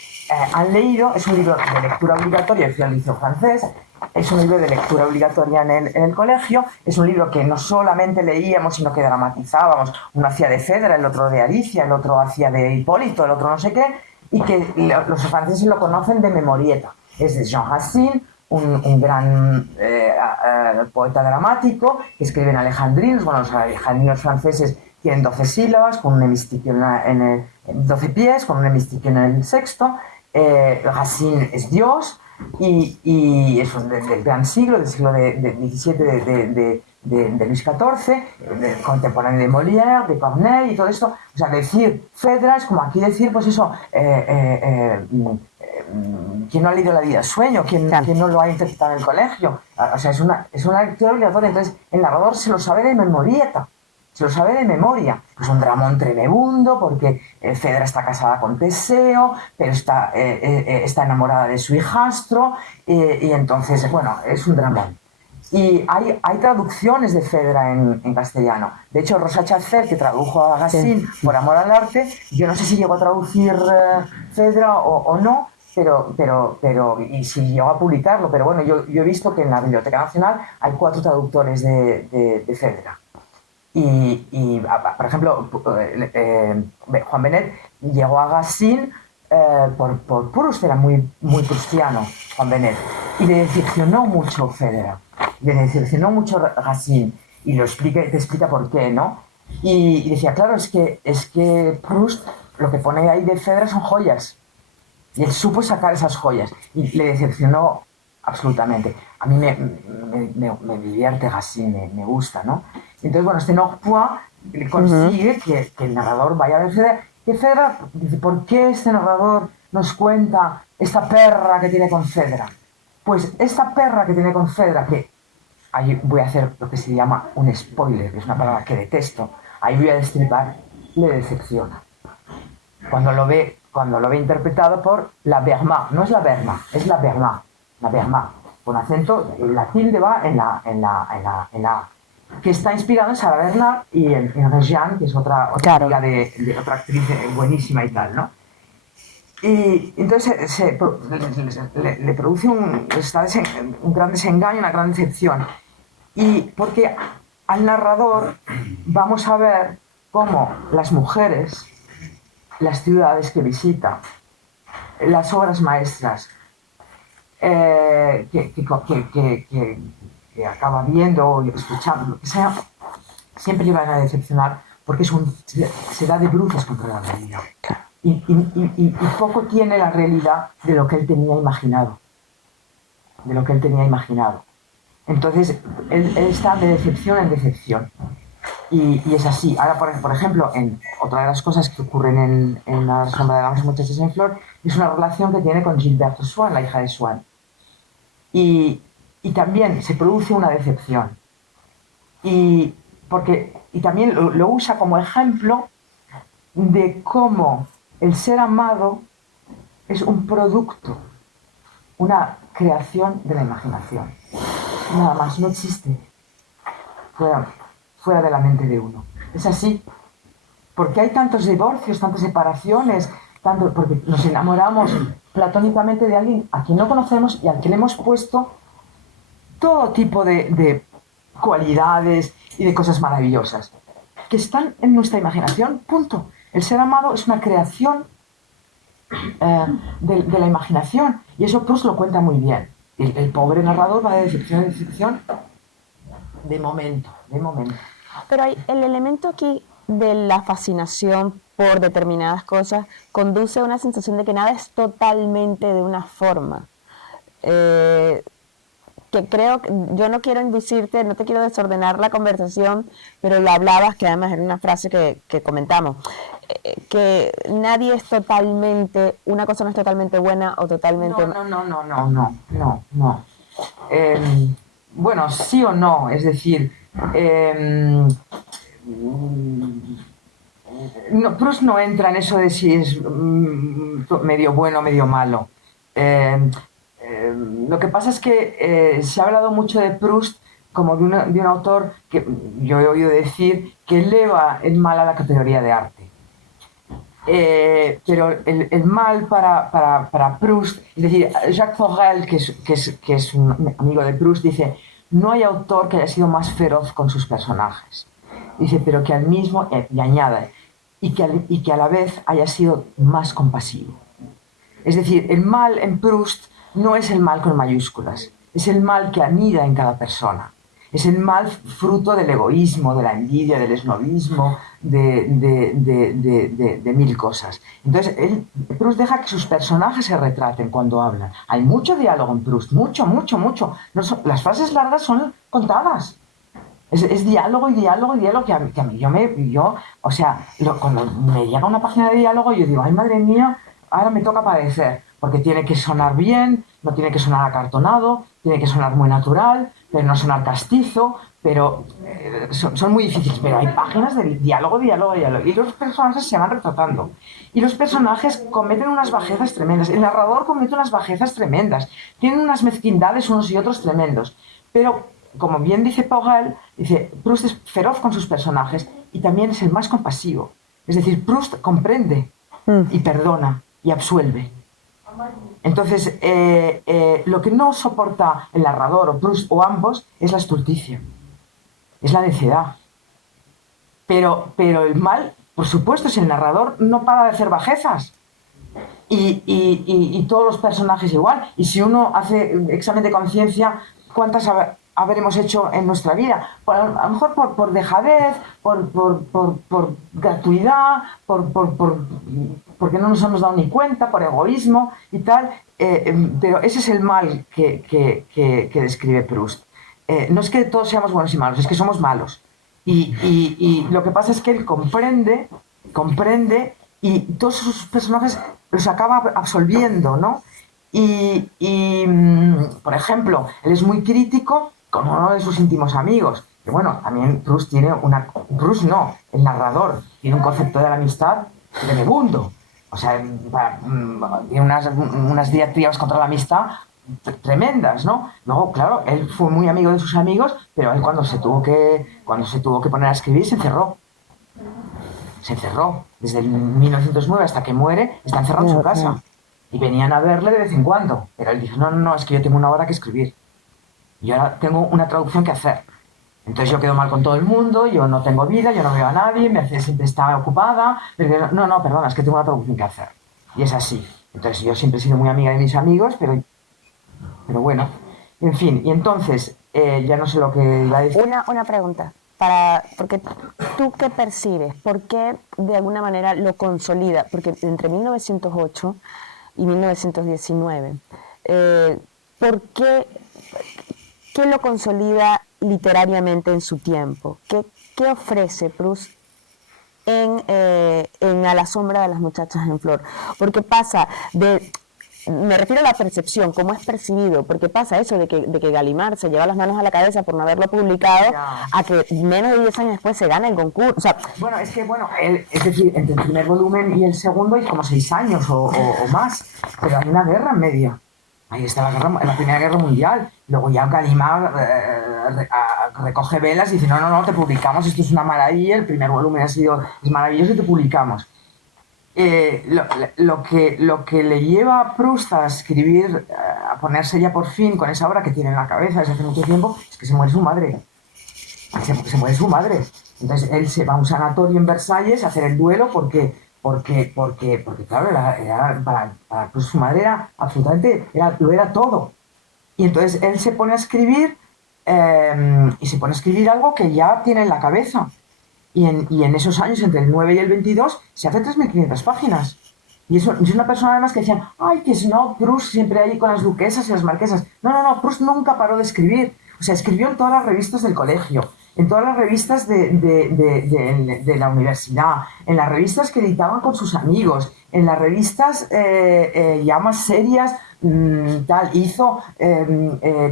han leído, es un libro de lectura obligatoria, fui al liceo francés, es un libro de lectura obligatoria en el colegio, es un libro que no solamente leíamos, sino que dramatizábamos. Uno hacía de Fedra, el otro de Alicia, el otro hacía de Hipólito, el otro no sé qué, y que los franceses lo conocen de memorieta. Es de Jean Racine, un gran poeta dramático, que escribe en alejandrinos. Bueno, los alejandrinos franceses tienen 12 sílabas, con un hemistiquio 12 pies, con un hemistiquio en el sexto. Racine es Dios y es del gran siglo, del siglo XVII de Luis XIV, contemporáneo de Molière, de Corneille y todo esto. O sea, decir Fedra es como aquí decir, pues eso, ¿quién no ha leído La vida del sueño? ¿Quién no lo ha interpretado en el colegio? O sea, es una lectura obligatoria. Entonces, el narrador se lo sabe de memorieta. Se lo sabe de memoria. Es un dramón tremebundo porque Fedra está casada con Teseo, pero está enamorada de su hijastro, y entonces, bueno, es un dramón. Y hay traducciones de Fedra en castellano. De hecho, Rosa Chacel, que tradujo a Agassin por amor al arte, yo no sé si llegó a traducir Fedra o no, y si llegó a publicarlo, pero bueno, yo he visto que en la Biblioteca Nacional hay 4 traductores de Fedra. Por ejemplo, Juan Benet llegó a Agassin por Proust, era muy, muy proustiano, Juan Benet, y le decepcionó mucho Fedra, le decepcionó mucho Agassin, y te explica por qué, ¿no? Y decía, claro, es que Proust, lo que pone ahí de Fedra son joyas, y él supo sacar esas joyas, y le decepcionó absolutamente. A mí me divierte Agassin, me gusta, ¿no? Entonces, bueno, este Nocpoix consigue que el narrador vaya a ver Fedra, que Fedra dice, ¿por qué este narrador nos cuenta esta perra que tiene con Fedra? Pues esta perra que tiene con Fedra, que ahí voy a hacer lo que se llama un spoiler, que es una palabra que detesto, ahí voy a destripar, le decepciona. Cuando lo ve interpretado por la Berma, no es la Berma, es la Berma, con acento, la tilde va en la que está inspirado en Sarah Bernhardt y en Regine, que es otra amiga de otra actriz buenísima y tal, ¿no? Y entonces le produce un gran desengaño, una gran decepción. Y porque al narrador vamos a ver cómo las mujeres, las ciudades que visita, las obras maestras que acaba viendo y escuchando, lo que sea, siempre le van a decepcionar porque se da de bruces contra la realidad. Y poco tiene la realidad de lo que él tenía imaginado. Entonces, él está de decepción en decepción. Y es así. Ahora, por ejemplo, otra de las cosas que ocurren en La sombra de las muchachas en flor es una relación que tiene con Gilberto Swann, la hija de Swann. Y también se produce una decepción. Y también lo usa como ejemplo de cómo el ser amado es un producto, una creación de la imaginación. Nada más, no existe fuera de la mente de uno. Es así. Porque hay tantos divorcios, tantas separaciones, porque nos enamoramos platónicamente de alguien a quien no conocemos y al que le hemos puesto todo tipo de cualidades y de cosas maravillosas que están en nuestra imaginación, punto. El ser amado es una creación de la imaginación, y eso Proust lo cuenta muy bien. El pobre narrador va de decepción en decepción de momento. Pero hay el elemento aquí de la fascinación por determinadas cosas conduce a una sensación de que nada es totalmente de una forma. Que creo, yo no quiero inducirte, no te quiero desordenar la conversación, pero lo hablabas, que además era una frase que comentamos, que nadie es totalmente, una cosa no es totalmente buena o totalmente... No. Bueno, sí o no, es decir, Proust no entra en eso de si es medio bueno o medio malo. Lo que pasa es que se ha hablado mucho de Proust como de un autor que yo he oído decir que eleva el mal a la categoría de arte. Pero el mal para Proust, es decir, Jacques Forel, que es un amigo de Proust, dice: no hay autor que haya sido más feroz con sus personajes. Dice, pero que al mismo, y añade, y que a la vez haya sido más compasivo. Es decir, el mal en Proust no es el mal con mayúsculas, es el mal que anida en cada persona. Es el mal fruto del egoísmo, de la envidia, del esnovismo, de mil cosas. Entonces, Proust deja que sus personajes se retraten cuando hablan. Hay mucho diálogo en Proust, mucho. No las frases largas son contadas. Es diálogo que a mí cuando me llega una página de diálogo yo digo, ay madre mía, ahora me toca padecer, porque tiene que sonar bien, no tiene que sonar acartonado, tiene que sonar muy natural, pero no sonar castizo, pero son muy difíciles, pero hay páginas de diálogo, diálogo, diálogo, y los personajes se van retratando. Y los personajes cometen unas bajezas tremendas, el narrador comete unas bajezas tremendas, tienen unas mezquindades unos y otros tremendos, pero como bien dice Pau Gall, dice, Proust es feroz con sus personajes y también es el más compasivo. Es decir, Proust comprende y perdona y absuelve. Entonces, lo que no soporta el narrador o Proust o ambos es la estulticia, es la necedad. Pero el mal, por supuesto, si el narrador no para de hacer bajezas y todos los personajes igual, y si uno hace examen de conciencia, ¿cuántas habremos hecho en nuestra vida? A lo mejor por dejadez, por gratuidad, porque no nos hemos dado ni cuenta, por egoísmo y tal, pero ese es el mal que describe Proust. No es que todos seamos buenos y malos, es que somos malos. Y lo que pasa es que él comprende y todos sus personajes los acaba absolviendo, ¿no? Por ejemplo, él es muy crítico con uno de sus íntimos amigos. Que bueno, también Proust tiene una... Proust no, el narrador tiene un concepto de la amistad tremebundo. O sea, tiene unas diatribas contra la amistad tremendas, ¿no? Luego, claro, él fue muy amigo de sus amigos, pero él cuando se tuvo que poner a escribir se encerró. Se encerró. Desde el 1909 hasta que muere, está encerrado en su casa. Y venían a verle de vez en cuando. Pero él dijo, no, es que yo tengo una hora que escribir. Y ahora tengo una traducción que hacer. Entonces yo quedo mal con todo el mundo, yo no tengo vida, yo no veo a nadie, Mercedes siempre está ocupada. No, perdona, es que tengo una traducción que hacer. Y es así. Entonces yo siempre he sido muy amiga de mis amigos, pero bueno, en fin. Y entonces, ya no sé lo que iba a decir. Una pregunta. Porque tú qué percibes, ¿por qué de alguna manera lo consolida? Porque entre 1908 y 1919, ¿por qué lo consolida literariamente en su tiempo? ¿Qué ofrece Proust en A la sombra de las muchachas en flor? Porque pasa de... Me refiero a la percepción, cómo es percibido, porque pasa eso de que Gallimard se lleva las manos a la cabeza por no haberlo publicado, a que menos de 10 años después se gana el concurso. O sea, bueno, es decir, entre el primer volumen y el segundo hay como 6 años o más, pero hay una guerra en medio. Ahí está la Primera Guerra Mundial. Luego ya Gallimard recoge velas y dice, no, te publicamos, esto es una maravilla, el primer volumen es maravilloso y te publicamos. Lo que le lleva a Proust a escribir, a ponerse ya por fin con esa obra que tiene en la cabeza desde hace mucho tiempo, es que se muere su madre. Se muere su madre. Entonces él se va a un sanatorio en Versalles a hacer el duelo porque claro, para Proust su madre era absolutamente, lo era todo. Y entonces él se pone a escribir y se pone a escribir algo que ya tiene en la cabeza. Y en esos años, entre el 9 y el 22, se hace 3.500 páginas. Y es una persona además que decían, ¡ay, que snob, Proust siempre ahí con las duquesas y las marquesas! No, Proust nunca paró de escribir. O sea, escribió en todas las revistas del colegio, en todas las revistas de la universidad, en las revistas que editaban con sus amigos, en las revistas ya más serias, hizo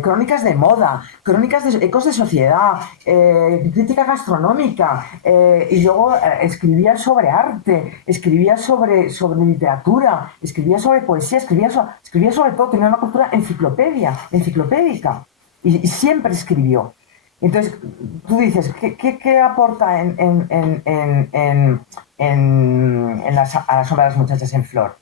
crónicas de moda, crónicas de ecos de sociedad, crítica gastronómica, y luego escribía sobre arte, escribía sobre literatura, escribía sobre poesía, escribía sobre todo, tenía una cultura enciclopédica, y siempre escribió. Entonces, tú dices, ¿qué aporta a la sombra de las muchachas en flor?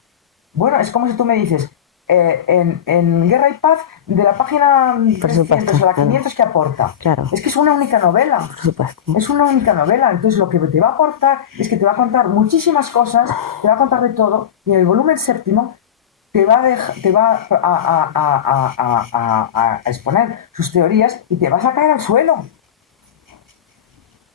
Bueno, es como si tú me dices, en Guerra y Paz, de la página 300 a la 500, ¿qué aporta? Claro. Es que es una única novela. Por supuesto. Es una única novela. Entonces, lo que te va a aportar es que te va a contar muchísimas cosas, te va a contar de todo, y en el volumen séptimo te va a exponer sus teorías y te vas a caer al suelo.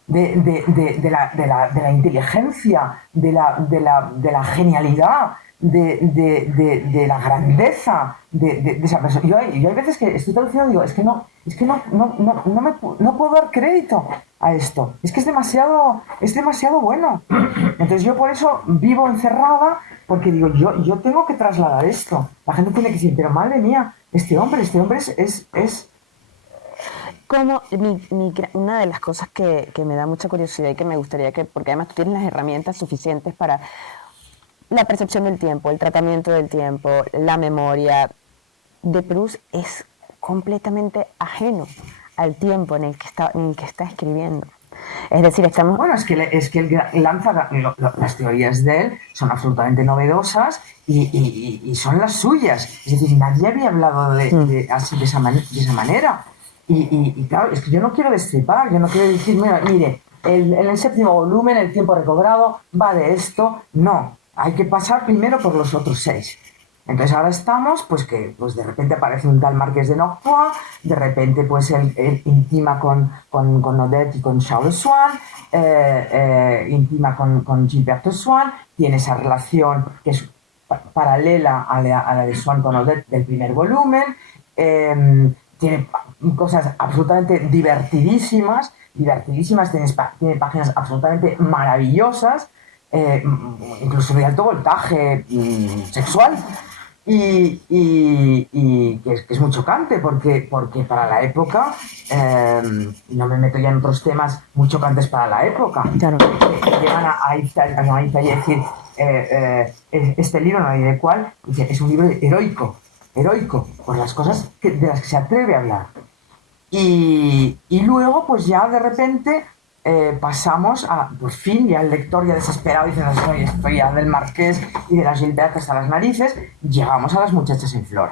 de la inteligencia, de la genialidad, de la grandeza de esa persona. Yo hay veces que estoy traduciendo y digo, es que no puedo dar crédito a esto. Es que es demasiado bueno. Entonces yo por eso vivo encerrada, porque digo, yo tengo que trasladar esto. La gente tiene que decir, pero madre mía, este hombre es Como una de las cosas que me da mucha curiosidad y que me gustaría que, porque además tú tienes las herramientas suficientes para la percepción del tiempo, el tratamiento del tiempo, la memoria, de Proust es completamente ajeno al tiempo en el que está escribiendo. Es decir, estamos... Bueno, es que él lanza las teorías de él, son absolutamente novedosas y son las suyas. Es decir, nadie había hablado así de esa manera. Y claro, es que yo no quiero destripar, yo no quiero decir, mire, en el séptimo volumen, el tiempo recobrado, va de esto. No, hay que pasar primero por los otros 6. Entonces ahora estamos, pues de repente aparece un tal Marqués de Noctua, de repente pues él intima con Odette y con Charles Swann, intima con Gilberto Swann, tiene esa relación que es paralela a la de Swann con Odette del primer volumen, tiene cosas absolutamente divertidísimas, tiene páginas absolutamente maravillosas, incluso de alto voltaje sexual. Que es muy chocante porque para la época, no me meto ya en otros temas muy chocantes para la época, Claro. llegan a decir, este libro, no diré cuál, es un libro heroico por las cosas de las que se atreve a hablar. Y luego, pues ya de repente pasamos a, por fin, ya el lector ya desesperado diciendo, estoy ya del Marqués y de las Gilbertas hasta las narices, llegamos a las muchachas en flor.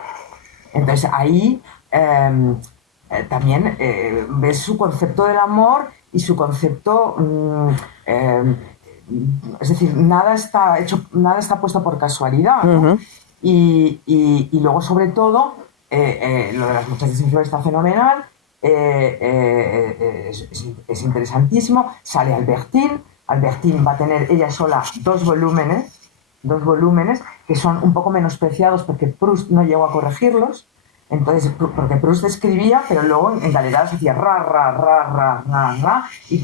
Entonces ahí también ves su concepto del amor y su concepto, es decir, nada está puesto por casualidad, ¿no? Uh-huh. Y luego, sobre todo, lo de las muchachas en flor está fenomenal. Es interesantísimo. Sale Albertine va a tener ella sola dos volúmenes que son un poco menospreciados porque Proust no llegó a corregirlos. Entonces, porque Proust escribía, pero luego en galeradas hacía ra y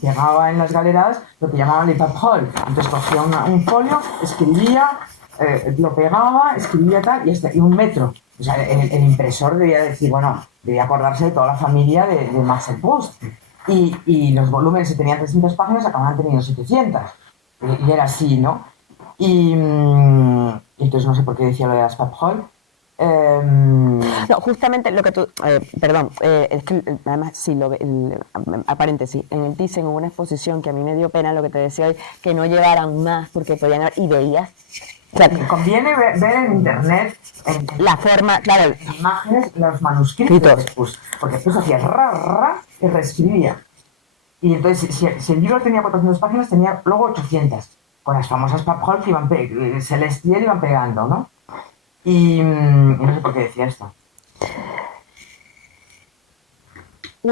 pegaba en las galeradas lo que llamaban les paroles. Entonces cogía un folio, escribía, lo pegaba, escribía tal, y un metro. O sea, el impresor debía decir, bueno, debía acordarse de toda la familia de Marcel Proust. Y los volúmenes, si tenían 300 páginas, acababan teniendo 700. Y era así, ¿no? Y entonces no sé por qué decía lo de las paroles. No, justamente lo que tú... perdón, es que además, sí, a paréntesis, en el Thyssen hubo una exposición que a mí me dio pena, lo que te decía hoy, que no llevaran más porque podían haber... Y veías... O sea, conviene ver en internet la forma, claro, las imágenes, los manuscritos, pues, porque después hacía y reescribía. Y entonces, si el libro tenía 400 páginas, tenía luego 800, con las famosas paroles que iban Celestier iban pegando, ¿no? Y no sé por qué decía esto. hay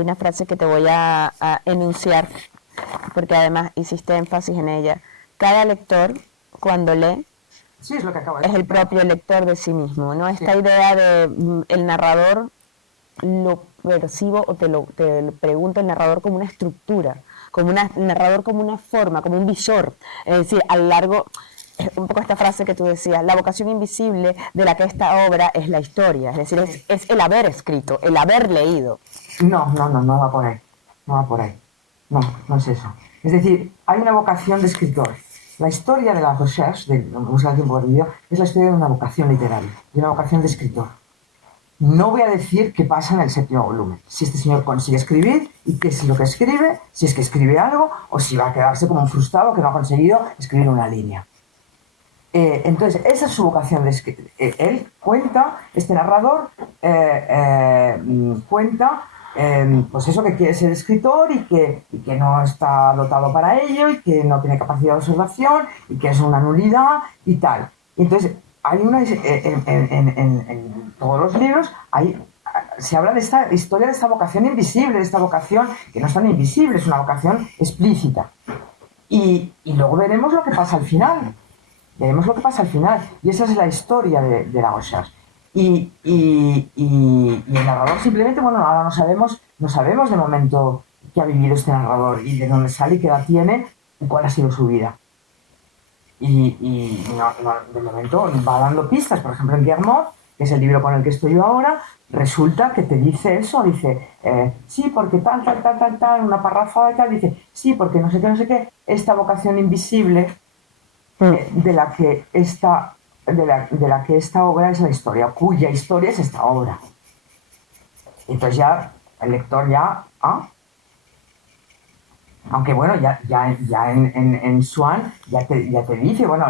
una frase que te voy a enunciar, porque además hiciste énfasis en ella. Cada lector, cuando lee, Sí, es lo que acabo de es decir. el propio lector de sí mismo, ¿no? Esta Sí. idea de el narrador lo percibo o te lo pregunto el narrador como una estructura, el narrador como una forma, como un visor. Es decir, a lo largo, un poco esta frase que tú decías, la vocación invisible de la que esta obra es la historia. Es decir, es el haber escrito, el haber leído. No va por ahí. No va por ahí. No es eso. Es decir, hay una vocación de escritor. La historia de la recherche, de la búsqueda del tiempo perdido, es la historia de una vocación literaria, de una vocación de escritor. No voy a decir qué pasa en el séptimo volumen. Si este señor consigue escribir y qué es lo que escribe, si es que escribe algo, o si va a quedarse como un frustrado que no ha conseguido escribir una línea. Entonces, esa es su vocación de escribir. Él cuenta, este narrador cuenta pues eso, que quiere ser escritor y que no está dotado para ello y que no tiene capacidad de observación y que es una nulidad y tal. Y entonces, hay una en todos los libros hay se habla de esta historia, de esta vocación invisible, de esta vocación que no es tan invisible, es una vocación explícita. Y luego veremos lo que pasa al final. Veremos lo que pasa al final. Y esa es la historia de la Recherche. Y el narrador simplemente, bueno, ahora no sabemos de momento qué ha vivido este narrador y de dónde sale y qué edad tiene y cuál ha sido su vida. De momento va dando pistas. Por ejemplo, en Guillemot, que es el libro con el que estoy yo ahora, resulta que te dice eso, dice, sí, porque tal, una parrafada y tal, dice, sí, porque no sé qué, esta vocación invisible de la que esta obra es la historia, cuya historia es esta obra. Entonces ya el lector aunque bueno, ya en Swann ya te dice, bueno,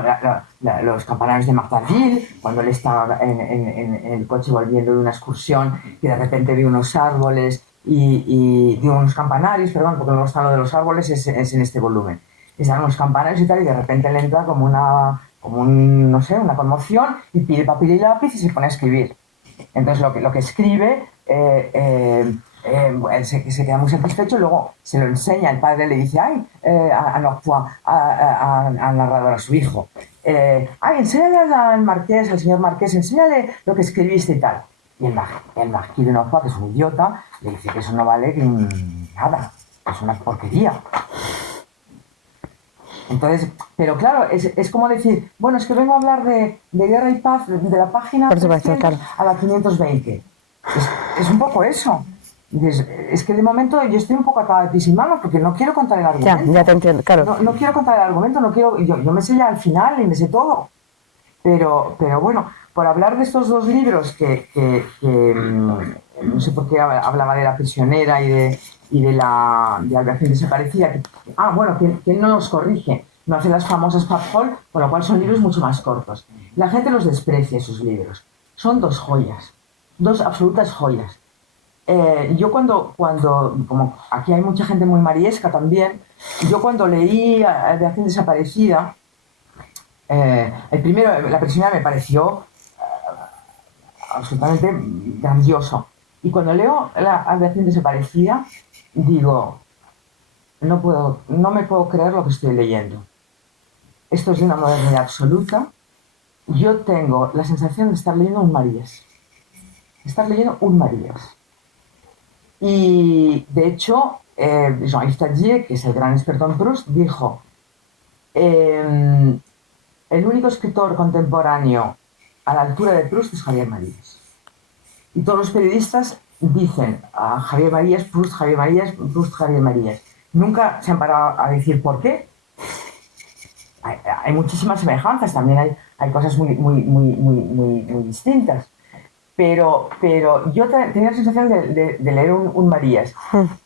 los campanarios de Martainville, cuando él está en el coche volviendo de una excursión, que de repente ve unos árboles y de unos campanarios, perdón, porque luego está lo de los árboles, es en este volumen. Están unos campanarios y tal, y de repente le entra no sé, una conmoción, y pide papel y lápiz y se pone a escribir. Entonces lo que escribe, él se queda muy satisfecho, luego se lo enseña, el padre le dice, ay, al narrador, a su hijo, ay, enséñale al marqués, al señor marqués, enséñale lo que escribiste y tal. Y el marqués de Norfolk, que es un idiota, le dice que eso no vale nada, es una porquería. Entonces, pero claro, es como decir, bueno, es que vengo a hablar de Guerra y Paz de la página Por supuesto, 300 claro. a la 520. Es un poco eso. Es que de momento yo estoy un poco atada de pies y manos porque no quiero contar el argumento. Ya te entiendo, claro. No quiero contar el argumento, no quiero, yo me sé ya al final y me sé todo. Pero bueno, por hablar de estos dos libros que no sé por qué hablaba de La prisionera y de la Albercín desaparecida. Bueno, que él no los corrige, no hace las famosas Papol, con lo cual son libros mucho más cortos. La gente los desprecia, esos libros. Son dos joyas, dos absolutas joyas. Yo como aquí hay mucha gente muy mariesca también, yo cuando leí Albercín desaparecida, el primero, La prisionera, me pareció absolutamente grandioso. Y cuando leo La Albercín desaparecida, digo, no me puedo creer lo que estoy leyendo. Esto es de una modernidad absoluta. Yo tengo la sensación de estar leyendo un Marías. Y de hecho, Jean-Yves Tadier, que es el gran experto en Proust, dijo, el único escritor contemporáneo a la altura de Proust es Javier Marías. Y todos los periodistas dicen a Javier Marías, Proust, Javier Marías, Proust, Javier Marías. Nunca se han parado a decir por qué. Hay muchísimas semejanzas, también hay cosas muy distintas. Pero yo tenía la sensación de leer un Marías.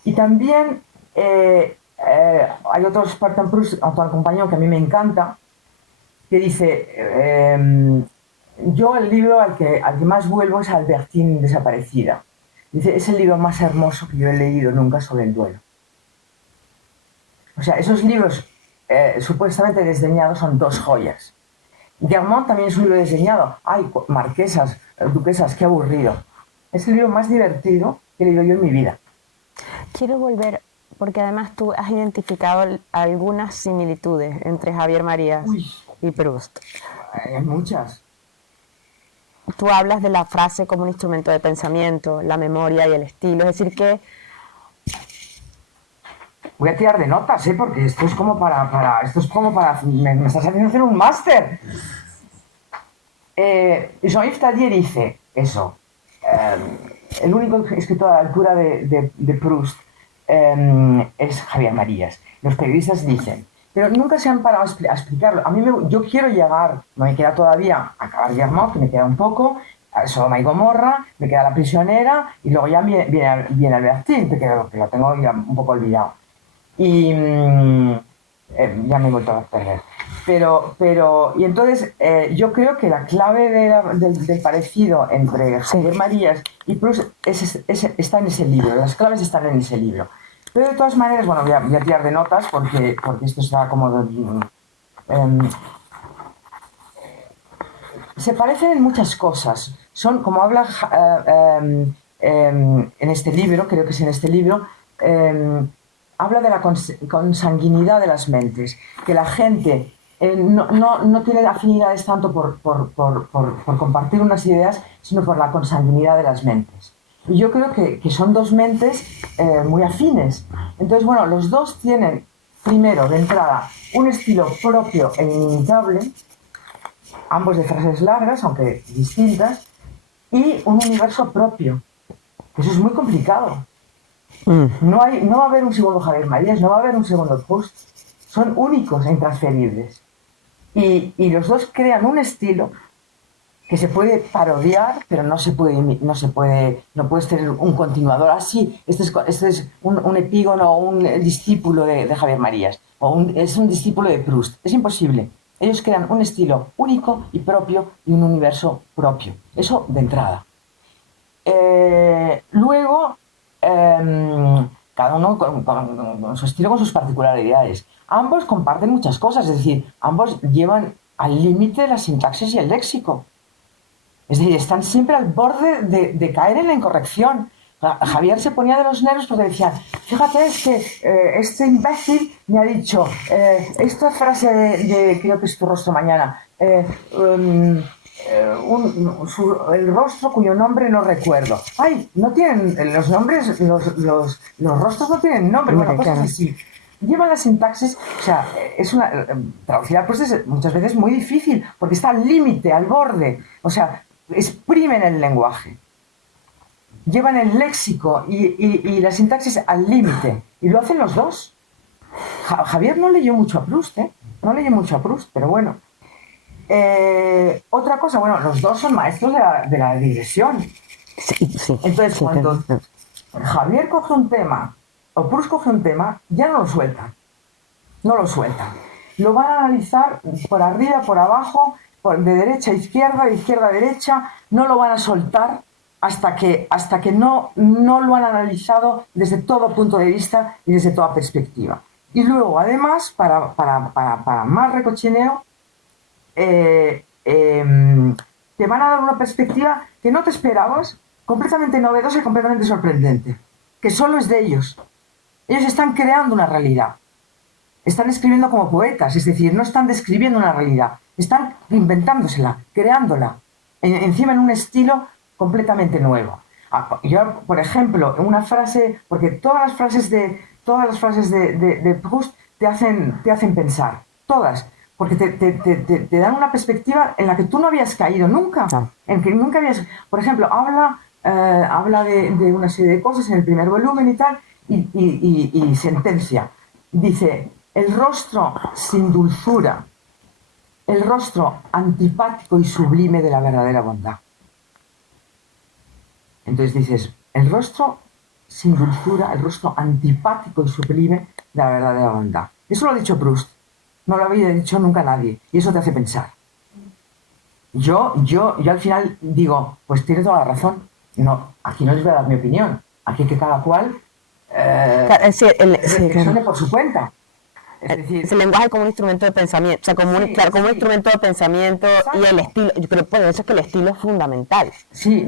Y también hay otro experto en Proust, Antoine Compagnon, que a mí me encanta, que dice, yo el libro al que más vuelvo es Albertine desaparecida. Dice, es el libro más hermoso que yo he leído nunca sobre el duelo. O sea, esos libros supuestamente desdeñados son dos joyas. Guillemot también es un libro desdeñado. Ay, marquesas, duquesas, qué aburrido. Es el libro más divertido que he leído yo en mi vida. Quiero volver, porque además tú has identificado algunas similitudes entre Javier Marías y Proust. Hay muchas. Tú hablas de la frase como un instrumento de pensamiento, la memoria y el estilo, es decir que... Voy a tirar de notas, porque esto es como me estás haciendo hacer un máster. Jean-Yves Tadier dice eso. El único escritor a la altura de Proust es Javier Marías. Los periodistas dicen, pero nunca se han parado a explicarlo. Yo quiero llegar, no me queda todavía acabar Guillemot, que me queda un poco, Sodoma y Gomorra, me queda La prisionera, y luego ya viene Albertine, que lo tengo ya un poco olvidado. Y ya me he vuelto a perder. Y entonces yo creo que la clave del parecido entre Javier Marías y Proust está en ese libro, las claves están en ese libro. Pero de todas maneras, bueno, voy a tirar de notas porque esto está como... se parecen en muchas cosas. Son, como habla en este libro, creo que es en este libro, habla de la consanguinidad de las mentes, que la gente no tiene afinidades tanto por compartir unas ideas, sino por la consanguinidad de las mentes. Y yo creo que son dos mentes muy afines. Entonces, bueno, los dos tienen, primero, de entrada, un estilo propio e inimitable, ambos de frases largas, aunque distintas, y un universo propio. Eso es muy complicado. No va a haber un segundo Javier Marías, no va a haber un segundo Proust. Son únicos e intransferibles. Y los dos crean un estilo que se puede parodiar, pero no puedes tener un continuador así. Este es un epígono o un discípulo de Javier Marías, es un discípulo de Proust. Es imposible. Ellos crean un estilo único y propio y un universo propio. Eso de entrada. Luego, cada uno con su estilo, con sus particularidades. Ambos comparten muchas cosas, es decir, ambos llevan al límite la sintaxis y el léxico. Es decir, están siempre al borde de caer en la incorrección. Javier se ponía de los nervios porque decía, fíjate, es que este imbécil me ha dicho esta frase creo que es tu rostro mañana, el rostro cuyo nombre no recuerdo. Ay, no tienen los nombres, los rostros no tienen nombre, bueno, cosas así. Llevan la sintaxis, o sea, traducir pues es muchas veces muy difícil, porque está al límite, al borde, o sea, exprimen el lenguaje. Llevan el léxico y la sintaxis al límite, y lo hacen los dos. Javier no leyó mucho a Proust, no leyó mucho a Proust, pero bueno. Otra cosa, bueno, los dos son maestros de la digresión. Sí, entonces, cuando Javier coge un tema, o Proust coge un tema, ya no lo suelta. No lo suelta. Lo van a analizar por arriba, por abajo, de derecha a izquierda, de izquierda a derecha, no lo van a soltar hasta que no lo han analizado desde todo punto de vista y desde toda perspectiva. Y luego, además, para más recochineo, te van a dar una perspectiva que no te esperabas, completamente novedosa y completamente sorprendente, que solo es de ellos. Ellos están creando una realidad. Están escribiendo como poetas, es decir, no están describiendo una realidad, están inventándosela, creándola, encima en un estilo completamente nuevo. Yo, por ejemplo, una frase, porque todas las frases de Proust te hacen pensar, todas, porque te dan una perspectiva en la que tú no habías caído nunca, en que nunca habías, por ejemplo, habla de una serie de cosas en el primer volumen y tal, y sentencia, dice, el rostro sin dulzura, el rostro antipático y sublime de la verdadera bondad. Entonces dices, el rostro sin dulzura, el rostro antipático y sublime de la verdadera bondad. Eso lo ha dicho Proust, no lo había dicho nunca nadie, y eso te hace pensar. Yo al final digo, pues tiene toda la razón. No, aquí no les voy a dar mi opinión, aquí que cada cual reflexione por su cuenta. Es decir, el lenguaje como un instrumento de pensamiento, o sea, como un instrumento de pensamiento. Exacto. Y el estilo, yo creo por eso es que el estilo es fundamental. Sí,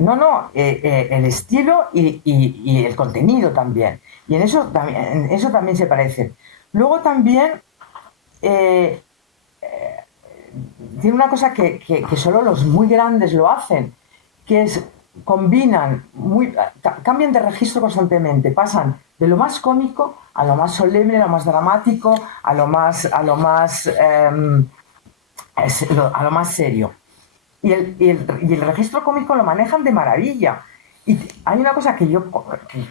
el estilo y el contenido también. Y en eso también se parecen. Luego también tiene una cosa que solo los muy grandes lo hacen, que es cambian de registro constantemente, pasan de lo más cómico a lo más solemne, a lo más dramático, a lo más serio. Y el registro cómico lo manejan de maravilla. Y hay una cosa que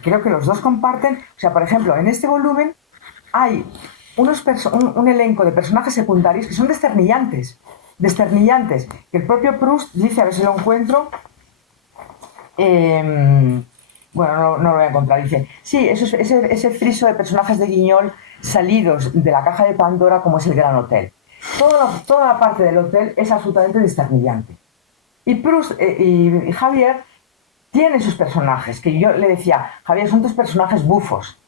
creo que los dos comparten, o sea, por ejemplo, en este volumen hay un elenco de personajes secundarios que son desternillantes, que el propio Proust dice, a ver si lo encuentro, bueno, no lo voy a encontrar, dice, sí, ese friso de personajes de Guignol salidos de la caja de Pandora como es el Gran Hotel. Toda la parte del hotel es absolutamente desternillante. Y Proust y Javier tienen sus personajes, que yo le decía, Javier, son tus personajes bufos,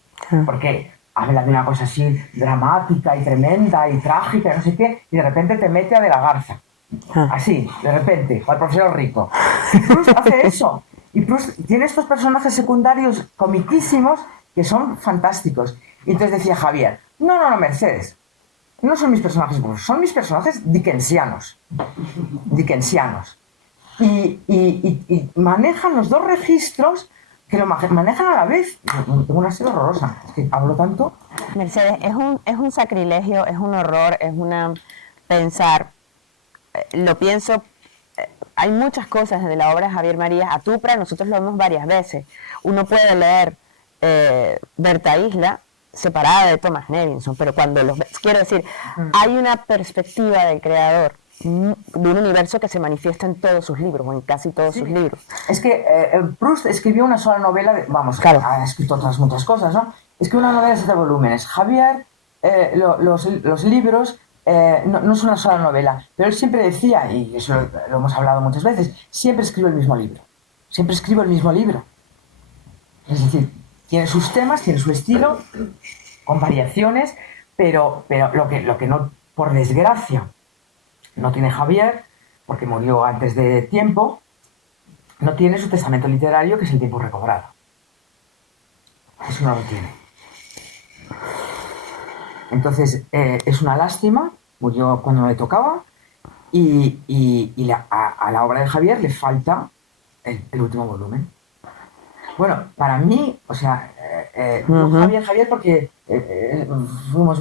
porque habla de una cosa así dramática y tremenda y trágica y no sé qué, y de repente te mete a De la Garza. Así, de repente, o al profesor Rico. Proust hace eso. Y Proust tiene estos personajes secundarios comiquísimos que son fantásticos. Y entonces decía Javier, no, Mercedes, no son mis personajes Proust, son mis personajes dickensianos. Dickensianos. Y manejan los dos registros que lo manejan a la vez. Tengo una serie horrorosa, es que hablo tanto. Mercedes, es un sacrilegio, es un horror, es una pensar, lo pienso, hay muchas cosas de la obra de Javier Marías. Atupra, nosotros lo vemos varias veces. Uno puede leer Berta Isla separada de Thomas Nevinson, pero cuando los ves, quiero decir, hay una perspectiva del creador de un universo que se manifiesta en todos sus libros, o en casi todos sus libros. Es que Proust escribió una sola novela, vamos, claro, ha escrito otras muchas cosas, ¿no? Escribió una novela de 7 volúmenes. Javier, los libros no son una sola novela, pero él siempre decía, y eso lo hemos hablado muchas veces, siempre escribo el mismo libro. Siempre escribo el mismo libro. Es decir, tiene sus temas, tiene su estilo, con variaciones, pero lo que no, por desgracia, no tiene Javier, porque murió antes de tiempo, no tiene su testamento literario, que es el tiempo recobrado. Eso no lo tiene. Entonces, es una lástima, murió cuando no le tocaba, y a la obra de Javier le falta el último volumen. Bueno, para mí, o sea, Javier, porque fuimos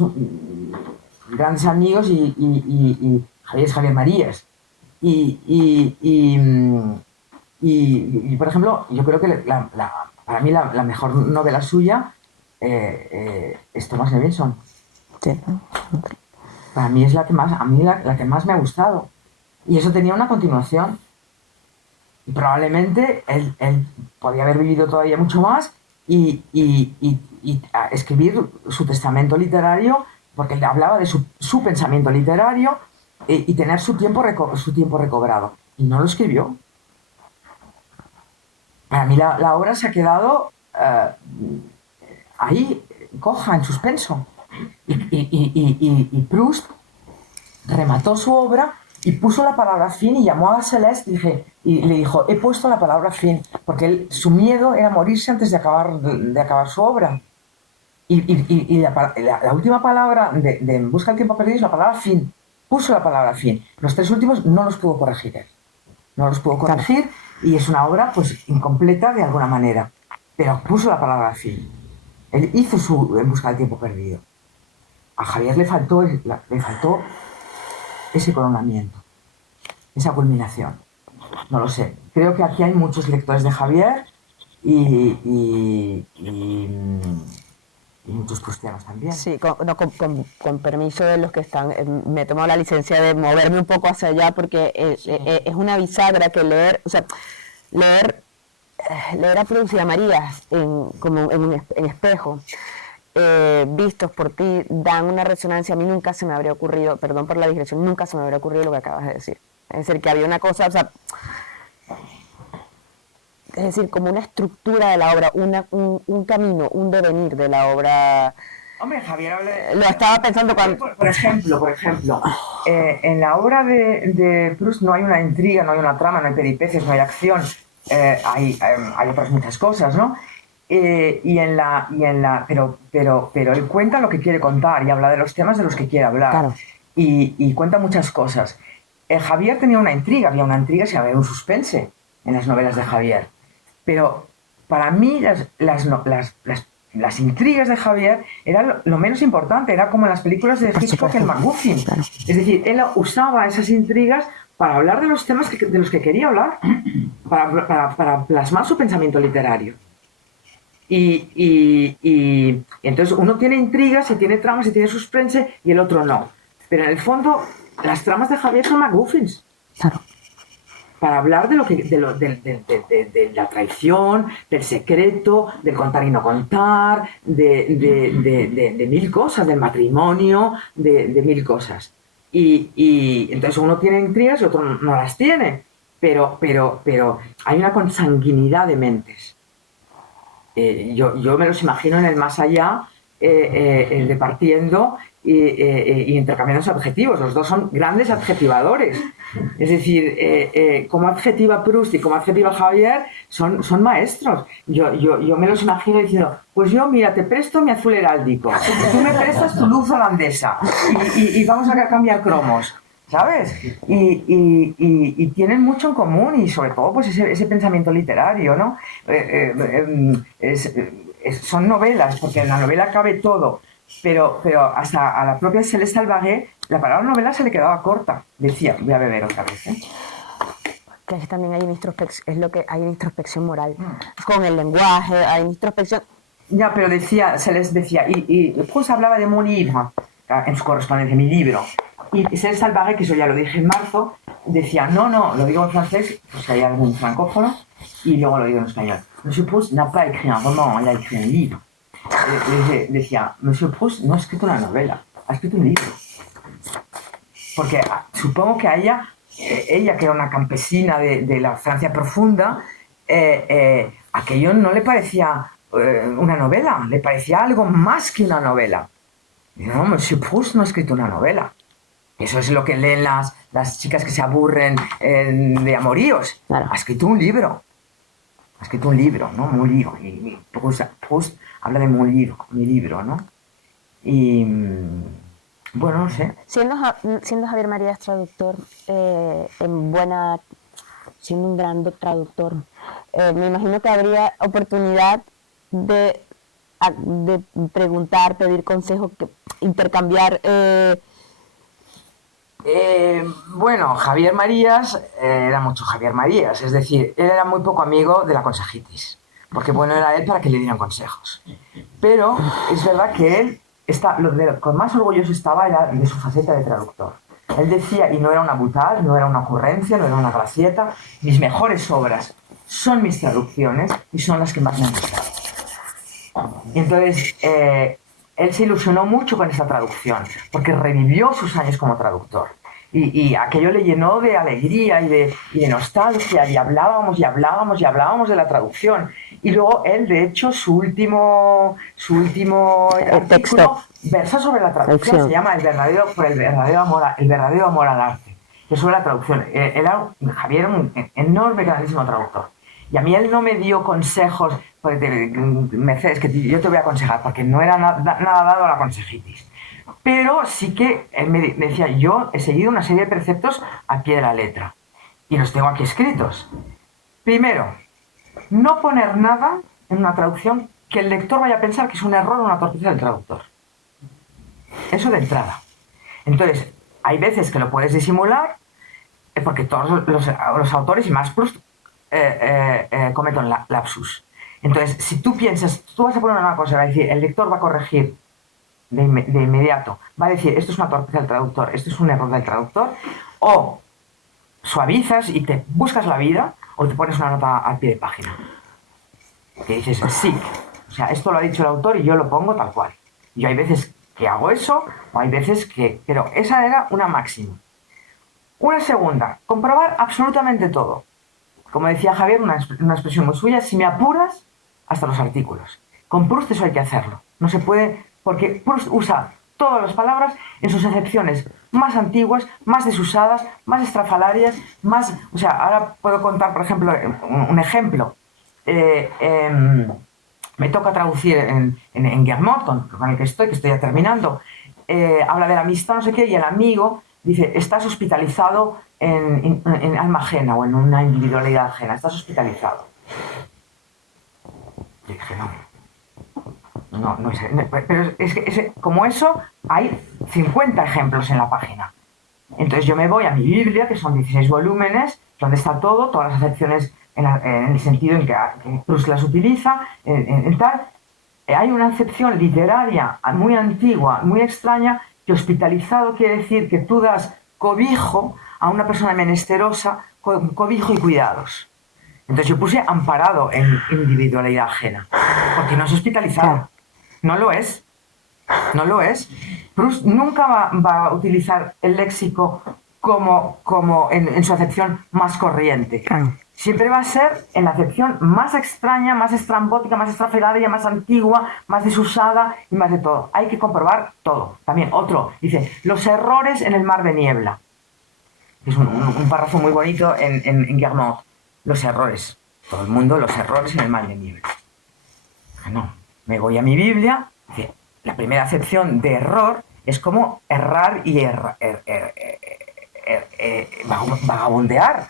grandes amigos y Javier es Javier Marías. Por ejemplo, yo creo que para mí la mejor novela suya es Thomas Nevinson. Sí. Para mí es la que más me ha gustado. Y eso tenía una continuación. Y probablemente él podía haber vivido todavía mucho más y escribir su testamento literario, porque él hablaba de su pensamiento literario y tener su tiempo recobrado. Y no lo escribió. Para mí la obra se ha quedado ahí, coja, en suspenso. Y Proust remató su obra y puso la palabra fin y llamó a Celeste y le dijo, he puesto la palabra fin, porque su miedo era morirse antes de acabar su obra. Y la última palabra de En busca del tiempo perdido es la palabra fin. Puso la palabra fin. Los 3 últimos no los pudo corregir él. No los pudo corregir y es una obra pues incompleta de alguna manera. Pero puso la palabra fin. Él hizo su En busca del tiempo perdido. A Javier le faltó ese coronamiento, esa culminación. No lo sé. Creo que aquí hay muchos lectores de Javier y muchos prustianos también. Sí, con permiso de los que están, me tomo la licencia de moverme un poco hacia allá porque es una bisagra que leer, o sea, leer a Proust y a Marías como en espejo, vistos por ti, dan una resonancia. A mí nunca se me habría ocurrido, perdón por la digresión, nunca se me habría ocurrido lo que acabas de decir. Es decir, que había una cosa, o sea, es decir, como una estructura de la obra, un camino, un devenir de la obra. Hombre, Javier habla de... Lo estaba pensando cuando... Por ejemplo, en la obra de Proust no hay una intriga, no hay una trama, no hay peripecias, no hay acción, hay otras muchas cosas, ¿no? Pero él cuenta lo que quiere contar y habla de los temas de los que quiere hablar. Claro. Y cuenta muchas cosas. Javier tenía una intriga, había un suspense en las novelas de Javier. Pero para mí las intrigas de Javier eran lo menos importante, era como en las películas de Hitchcock, el MacGuffin. Claro. Es decir, él usaba esas intrigas para hablar de los temas de los que quería hablar, para plasmar su pensamiento literario. Y entonces uno tiene intrigas y tiene tramas y tiene suspense y el otro no. Pero en el fondo, las tramas de Javier son MacGuffins. Claro. Para hablar de la traición, del secreto, del contar y no contar, de mil cosas, del matrimonio, de mil cosas. Y entonces uno tiene intrigas y otro no las tiene, pero hay una consanguinidad de mentes. Yo me los imagino en el más allá, departiendo y intercambiándose adjetivos. Los dos son grandes adjetivadores. Es decir, como adjetiva Proust y como adjetiva Javier son maestros. Yo me los imagino diciendo, pues yo, mira, te presto mi azul heráldico, tú me prestas tu luz holandesa y vamos a cambiar cromos. ¿Sabes? Y tienen mucho en común y sobre todo pues ese pensamiento literario, ¿no? Son novelas, porque en la novela cabe todo, pero hasta a la propia Celeste Alvaré la palabra novela se le quedaba corta. Decía, voy a beber otra vez, ¿eh? Que también hay una introspección, es lo que hay una introspección moral. Con el lenguaje, hay introspección. Ya, pero Celeste decía, y Proust hablaba de mon livre, en su correspondencia, mi libro. Y Celeste Alvaré, que eso ya lo dije en marzo, decía, no, lo digo en francés, pues hay algún francófono, y luego lo digo en español. Monsieur Proust n'a pas écrit un roman, il a écrit un livre. Decía, Monsieur Proust no ha escrito una novela, ha escrito un libro. Porque supongo que a ella que era una campesina de la Francia profunda, aquello no le parecía una novela, le parecía algo más que una novela. Y no, Monsieur Proust no ha escrito una novela. Eso es lo que leen las chicas que se aburren de amoríos. Claro. Ha escrito un libro. Ha escrito un libro, ¿no? Un libro. Y Proust habla de mi libro, ¿no? Y bueno, no sé. Siendo Javier Marías traductor, siendo un gran traductor, me imagino que habría oportunidad de preguntar, pedir consejos, intercambiar. Bueno, Javier Marías era mucho Javier Marías, es decir, él era muy poco amigo de la consejitis, porque bueno era él para que le dieran consejos. Pero es verdad que él, con más orgulloso estaba era de su faceta de traductor. Él decía, y no era una boutade, no era una ocurrencia, no era una gracieta, mis mejores obras son mis traducciones y son las que más me han gustado. Y entonces, él se ilusionó mucho con esa traducción, porque revivió sus años como traductor. Y aquello le llenó de alegría y de nostalgia, y hablábamos de la traducción. Y luego él, de hecho, su último artículo versa sobre la traducción, se llama El verdadero amor al arte, que es sobre la traducción. Javier era un enorme, grandísimo traductor. Y a mí él no me dio consejos, pues, Mercedes, que yo te voy a aconsejar, porque no era nada dado a la consejitis. Pero sí que él me decía, yo he seguido una serie de preceptos al pie de la letra. Y los tengo aquí escritos. Primero, no poner nada en una traducción que el lector vaya a pensar que es un error o una torpeza del traductor. Eso de entrada. Entonces, hay veces que lo puedes disimular, porque todos los autores, y más Proust, cometen lapsus. Entonces, si tú piensas, tú vas a poner una cosa, va a decir, el lector va a corregir de inmediato, va a decir, esto es una torpeza del traductor, esto es un error del traductor, o suavizas y te buscas la vida, o te pones una nota al pie de página, que dices, sí, o sea, esto lo ha dicho el autor y yo lo pongo tal cual. Yo hay veces que hago eso, o hay veces que... Pero esa era una máxima. Una segunda, comprobar absolutamente todo. Como decía Javier, una expresión muy suya, si me apuras, hasta los artículos. Con Proust eso hay que hacerlo. No se puede, porque Proust usa todas las palabras en sus acepciones más antiguas, más desusadas, más estrafalarias, más... O sea, ahora puedo contar, por ejemplo, un ejemplo. Me toca traducir en Guermont, con el que estoy ya terminando. Habla de la amistad, no sé qué, y el amigo dice, estás hospitalizado en alma ajena o en una individualidad ajena, estás hospitalizado. Y dije, no es, pero es que como eso hay 50 ejemplos en la página. Entonces yo me voy a mi Biblia, que son 16 volúmenes, donde está todo, todas las acepciones en el sentido en que Proust las utiliza, en tal. Hay una acepción literaria muy antigua, muy extraña, que hospitalizado quiere decir que tú das cobijo a una persona menesterosa, cobijo y cuidados. Entonces yo puse amparado en individualidad ajena, porque no es hospitalizado. No lo es. No lo es. Proust nunca va a utilizar el léxico como en su acepción más corriente. siempre va a ser en la acepción más extraña, más estrambótica, más estrafalaria, más antigua, más desusada y más de todo. Hay que comprobar todo. También otro, dice, los errores en el mar de niebla. Es un párrafo muy bonito en Guernaut. Los errores. Todo el mundo, los errores en el mar de niebla. No, me voy a mi Biblia. Dice, la primera acepción de error es como errar y vagabundear.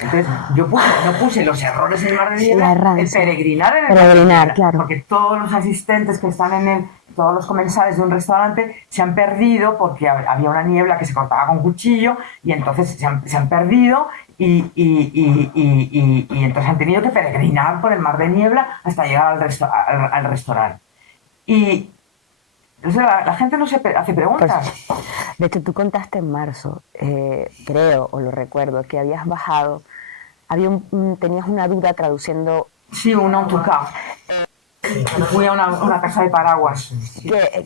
Entonces, yo no puse los errores en el mar de niebla, el peregrinar en el mar de niebla, claro. porque todos los asistentes que están todos los comensales de un restaurante se han perdido porque había una niebla que se cortaba con cuchillo y entonces se han perdido y entonces han tenido que peregrinar por el mar de niebla hasta llegar al restaurante. Y entonces la gente no se hace preguntas. Pues, de hecho, tú contaste en marzo, creo, o lo recuerdo, que habías bajado, tenías una duda traduciendo... Sí, un autocar. Fui a una casa de paraguas.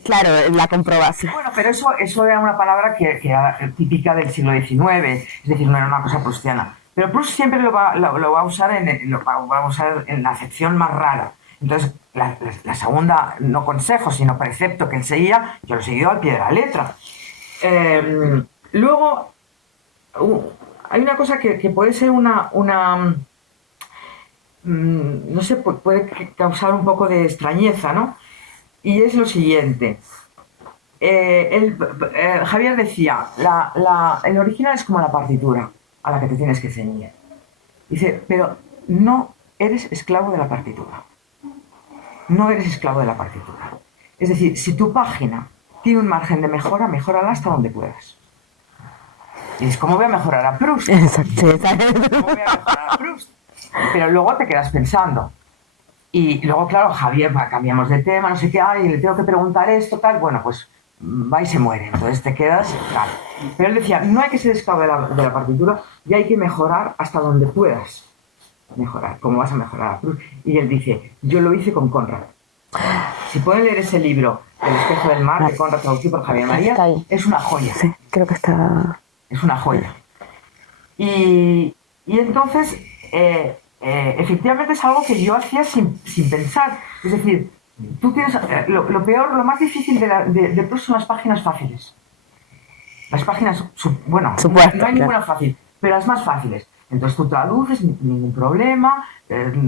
Claro, la comprobación. Bueno, pero eso era una palabra que era típica del siglo XIX, es decir, no era una cosa prustiana. Pero Proust siempre lo va a usar en la acepción más rara. Entonces, la segunda, no consejo, sino precepto que él seguía, yo lo he seguido al pie de la letra. Luego, hay una cosa que puede ser no sé, puede causar un poco de extrañeza, ¿no? Y es lo siguiente. Javier decía, el original es como la partitura a la que te tienes que ceñir. Dice, pero no eres esclavo de la partitura. No eres esclavo de la partitura. Es decir, si tu página tiene un margen de mejora, mejórala hasta donde puedas. Y es como voy a mejorar a Proust. Exacto. ¿Cómo voy a mejorar a Proust? Pero luego te quedas pensando. Y luego, claro, Javier, cambiamos de tema, no sé qué, ay, le tengo que preguntar esto, tal. Bueno, pues va y se muere. Entonces te quedas, claro. Pero él decía, no hay que ser esclavo de la partitura y hay que mejorar hasta donde puedas mejorar. ¿Cómo vas a mejorar a Proust? Y él dice, yo lo hice con Conrad. Si pueden leer ese libro, El espejo del mar, de Conrad, traducido por Javier María, es una joya. Sí, creo que está... Es una joya. Y entonces, efectivamente es algo que yo hacía sin pensar. Es decir, tú tienes... lo peor, lo más difícil de Proust son las páginas fáciles. Las páginas, bueno, Supuesto, no hay ninguna fácil, pero las más fáciles. Entonces tú traduces, ningún problema,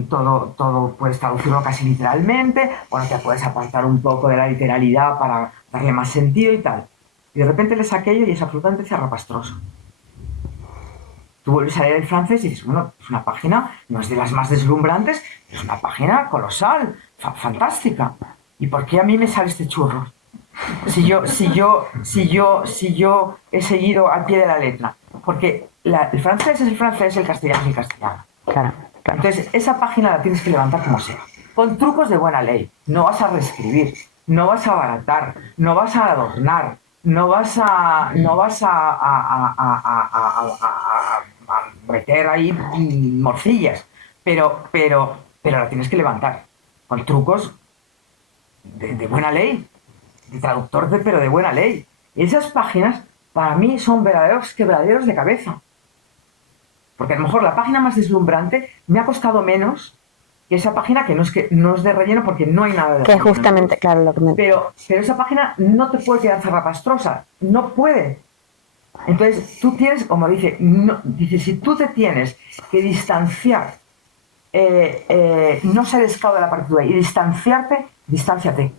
todo puedes traducirlo casi literalmente, bueno, te puedes apartar un poco de la literalidad para darle más sentido y tal. Y de repente lees aquello y es absolutamente zarrapastroso. Tú vuelves a leer el francés y dices, bueno, es una página, no es de las más deslumbrantes, es una página colosal, fantástica. ¿Y por qué a mí me sale este churro? Si yo he seguido al pie de la letra. Porque el francés es el francés, el castellano es el castellano. Claro. Entonces, esa página la tienes que levantar como sea. Con trucos de buena ley. No vas a reescribir, no vas a abaratar, no vas a adornar, no vas a meter ahí morcillas. Pero la tienes que levantar. Con trucos de buena ley. De traductor, pero de buena ley. Y esas páginas, para mí, son verdaderos quebraderos de cabeza. Porque a lo mejor la página más deslumbrante me ha costado menos que esa página que no es de relleno porque no hay nada de relleno. Que justamente, claro, lo que me... Pero esa página no te puede quedar zarrapastrosa. No puede. Entonces, tú tienes, como dice, si tú te tienes que distanciar, no ser esclavo de la partitura y distánciate.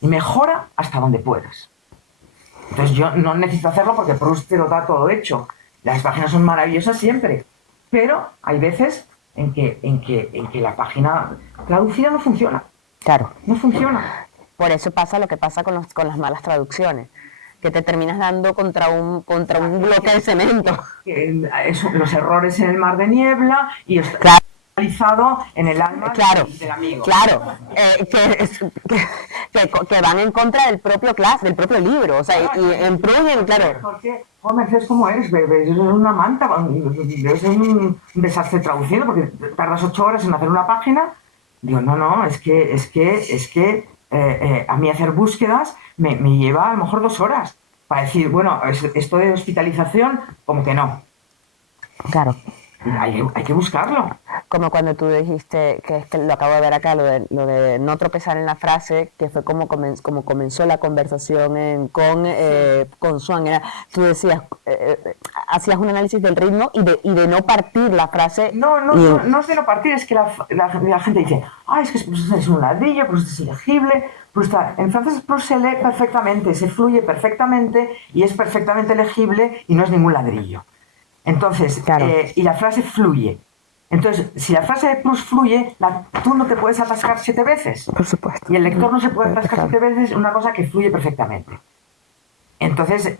Y mejora hasta donde puedas. Entonces yo no necesito hacerlo porque Proust te lo da todo hecho. Las páginas son maravillosas siempre, pero hay veces en que la página traducida no funciona. Claro. No funciona. Por eso pasa lo que pasa con las malas traducciones, que te terminas dando contra un bloque de cemento. Los errores en el mar de niebla y... Claro. En el alma del amigo. Claro, que van en contra del propio libro, o sea, y en Proust, claro. Porque, Mercedes, ¿cómo eres? Es una manta, debe ser un desastre traduciendo, porque tardas 8 horas en hacer una página. Digo, no, es que a mí hacer búsquedas me lleva a lo mejor 2 horas para decir, bueno, esto de hospitalización, como que no. Claro. Hay que buscarlo. Como cuando tú dijiste, que es que lo acabo de ver acá, lo de no tropezar en la frase, que fue como comenzó la conversación con Swan. Tú decías, hacías un análisis del ritmo y de no partir la frase. No es de no partir, es que la gente dice, es que es un ladrillo, pues es ilegible. En francés se lee perfectamente, se fluye perfectamente y es perfectamente legible y no es ningún ladrillo. Entonces, claro. Y la frase fluye. Entonces, si la frase de Proust fluye, tú no te puedes atascar 7 veces. Por supuesto. Y el lector no se puede atascar 7 veces en una cosa que fluye perfectamente. Entonces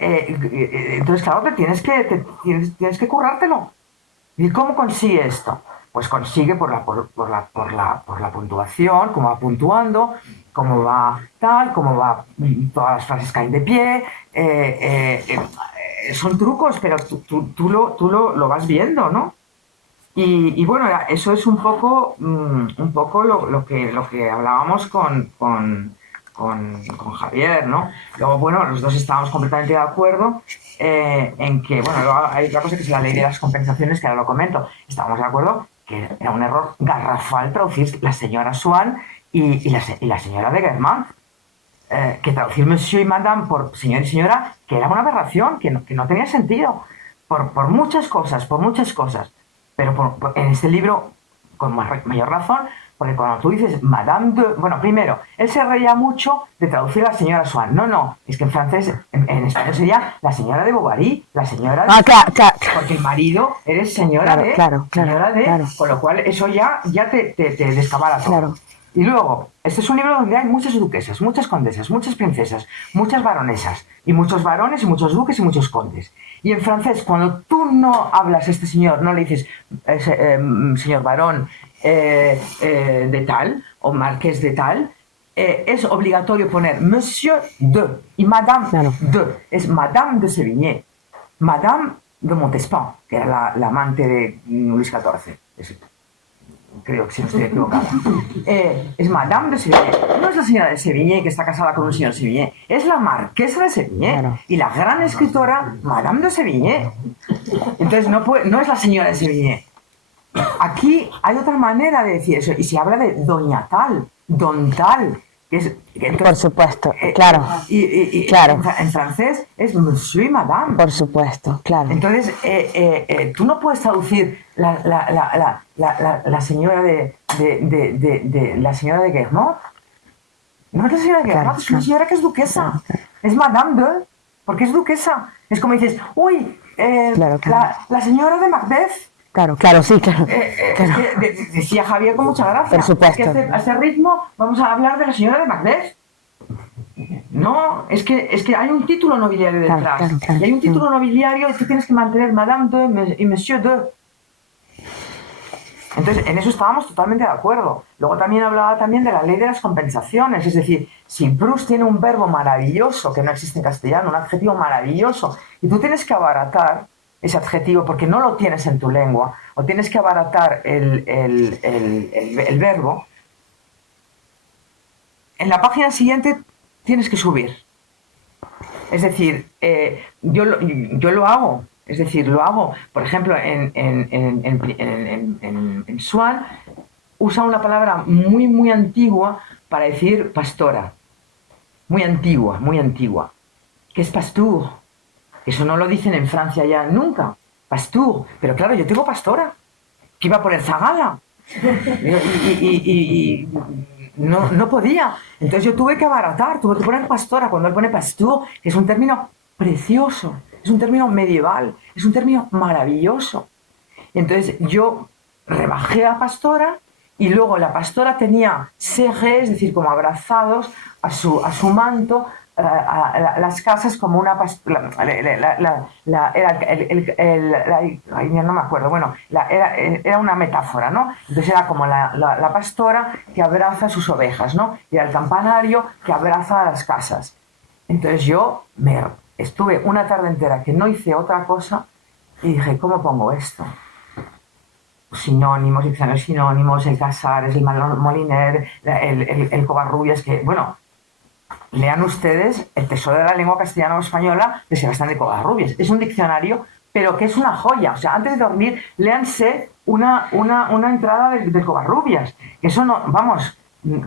claro, tienes que currártelo. ¿Y cómo consigue esto? Pues consigue por la puntuación, cómo va puntuando, cómo va tal, cómo va, todas las frases caen de pie. Son trucos, pero tú lo vas viendo, ¿no? Y bueno, eso es un poco lo que hablábamos con Javier, ¿no? Luego, bueno, los dos estábamos completamente de acuerdo en que, bueno, hay otra cosa que es la ley de las compensaciones, que ahora lo comento. Estábamos de acuerdo que era un error garrafal traducir la señora Swann y la señora de Guermantes. Que traducir monsieur y madame por señor y señora, que era una aberración, que no tenía sentido, por muchas cosas, pero en este libro, con mayor razón, porque cuando tú dices madame de... Bueno, primero, él se reía mucho de traducir a la señora Swann. No, es que en francés, en español sería la señora de Bovary, la señora de... Claro. Porque el marido eres señora de... Señora de... Claro. Con lo cual, eso ya te descabala todo. Claro. Y luego, este es un libro donde hay muchas duquesas, muchas condesas, muchas princesas, muchas baronesas, y muchos varones, y muchos duques, y muchos condes. Y en francés, cuando tú no hablas a este señor, no le dices señor varón de tal, o marqués de tal, es obligatorio poner monsieur de, y madame de. Es madame de Sévigné, madame de Montespan, que era la amante de Luis XIV. Creo que si no estoy equivocada. Es Madame de Sévigné. No es la señora de Sévigné que está casada con un señor Sévigné, es la marquesa de Sévigné. Claro. Y la gran escritora Madame de Sévigné. Entonces no es la señora de Sévigné. Aquí hay otra manera de decir eso. Y se habla de doña tal, don tal. Entonces, por supuesto, claro. Claro. En francés es monsieur y madame. Por supuesto, claro. Entonces, tú no puedes traducir la señora de la señora de Guermantes. No es la señora de Guermantes, es una señora que es duquesa. Es madame de, porque es duquesa. Es como dices, la señora de Macbeth. Claro, sí, claro. Decía Javier con mucha gracia. Por supuesto. Que a ese ritmo vamos a hablar de la señora de Macbeth. No, es que hay un título nobiliario detrás. Claro. Y hay un título nobiliario y tú tienes que mantener Madame de y Monsieur de. Entonces, en eso estábamos totalmente de acuerdo. Luego también hablaba de la ley de las compensaciones. Es decir, si Proust tiene un verbo maravilloso que no existe en castellano, un adjetivo maravilloso, y tú tienes que abaratar ese adjetivo porque no lo tienes en tu lengua, o tienes que abaratar el verbo, en la página siguiente tienes que subir. Es decir, yo lo hago. Es decir, lo hago, por ejemplo, en Swann usa una palabra muy, muy antigua para decir pastora. Muy antigua. Que es pasteur. Eso no lo dicen en Francia ya nunca. Pasteur. Pero claro, yo tengo pastora. ¿Qué iba a poner Zagala? Y no podía. Entonces yo tuve que abaratar, tuve que poner pastora. Cuando él pone pasteur, que es un término precioso. Es un término medieval, es un término maravilloso. Entonces yo rebajé a pastora y luego la pastora tenía serré, es decir, como abrazados a su manto, las casas como una pastora. No me acuerdo, bueno, era una metáfora, ¿no? Entonces era como la pastora que abraza a sus ovejas, ¿no? Y el campanario que abraza a las casas. Entonces yo estuve una tarde entera que no hice otra cosa y dije, ¿cómo pongo esto? Sinónimos, diccionarios sinónimos, el Casares, el Moliner, el Covarrubias, que, bueno, lean ustedes El tesoro de la lengua castellana o española de Sebastián de Covarrubias. Es un diccionario pero que es una joya. O sea, antes de dormir, léanse una entrada de Covarrubias. Eso no, vamos,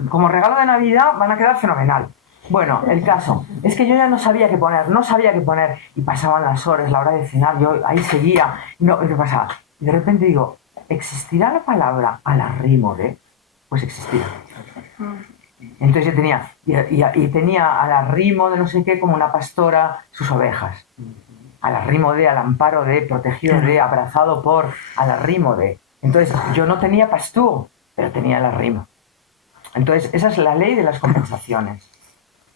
como regalo de Navidad van a quedar fenomenal. Bueno, el caso es que yo ya no sabía qué poner, y pasaban las horas, la hora de cenar, yo ahí seguía, no, ¿qué pasaba? Y de repente digo, ¿existirá la palabra alarrímode? Pues existía. Entonces yo tenía, y tenía al arrimo de no sé qué, como una pastora, sus ovejas. Al arrimo de, al amparo de, protegido de, abrazado por, al arrimo de. Entonces yo no tenía pastor, pero tenía el arrimo. Entonces esa es la ley de las compensaciones.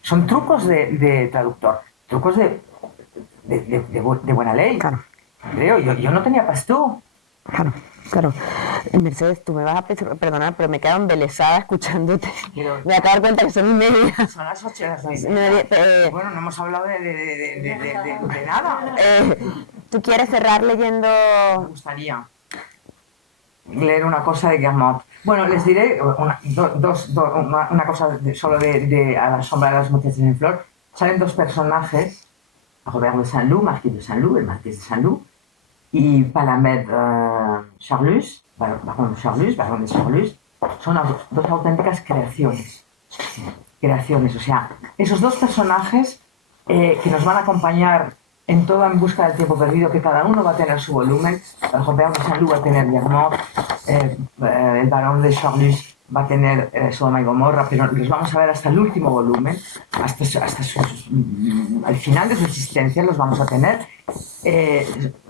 Son trucos de traductor, trucos de buena ley. Claro. Creo, yo no tenía pastor. Claro, claro. Mercedes, tú me vas a perdonar, pero me quedo embelesada escuchándote. Me acabo de dar cuenta que son 1:30. Son las 8 de las 9. Bueno, no hemos hablado de nada. ¿Tú quieres cerrar leyendo? Me gustaría leer una cosa de Guermont. Bueno, les diré una cosa solo de A la sombra de las muchachas en flor. Salen dos personajes, Robert de Saint-Loup, Marquis de Saint-Loup, el Marqués de Saint-Loup, y Palamède Charlus, Barón de Charlus, son dos auténticas creaciones. O sea, esos dos personajes que nos van a acompañar en toda En busca del tiempo perdido, que cada uno va a tener su volumen. El Robert de Saint-Loup va a tener Guermont, el Barón de Charlus va a tener Sodoma y Gomorra, pero los vamos a ver hasta el último volumen, al final de su existencia los vamos a tener.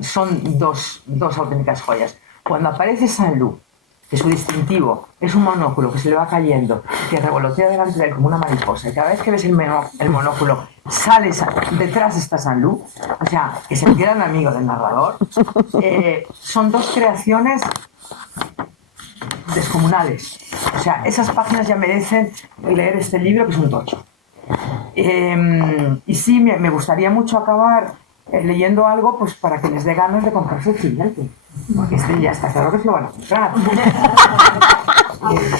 Son dos auténticas joyas. Cuando aparece Saint-Loup, que su distintivo es un monóculo que se le va cayendo, que revolotea delante de él como una mariposa, y cada vez que ves el monóculo detrás está Saint-Loup, o sea, que es el gran amigo del narrador. Son dos creaciones descomunales. O sea, esas páginas ya merecen leer este libro, que es un tocho. Y sí, me gustaría mucho acabar leyendo algo, pues para que les dé ganas de comprarse el siguiente. Porque este ya está claro que se lo van a comprar.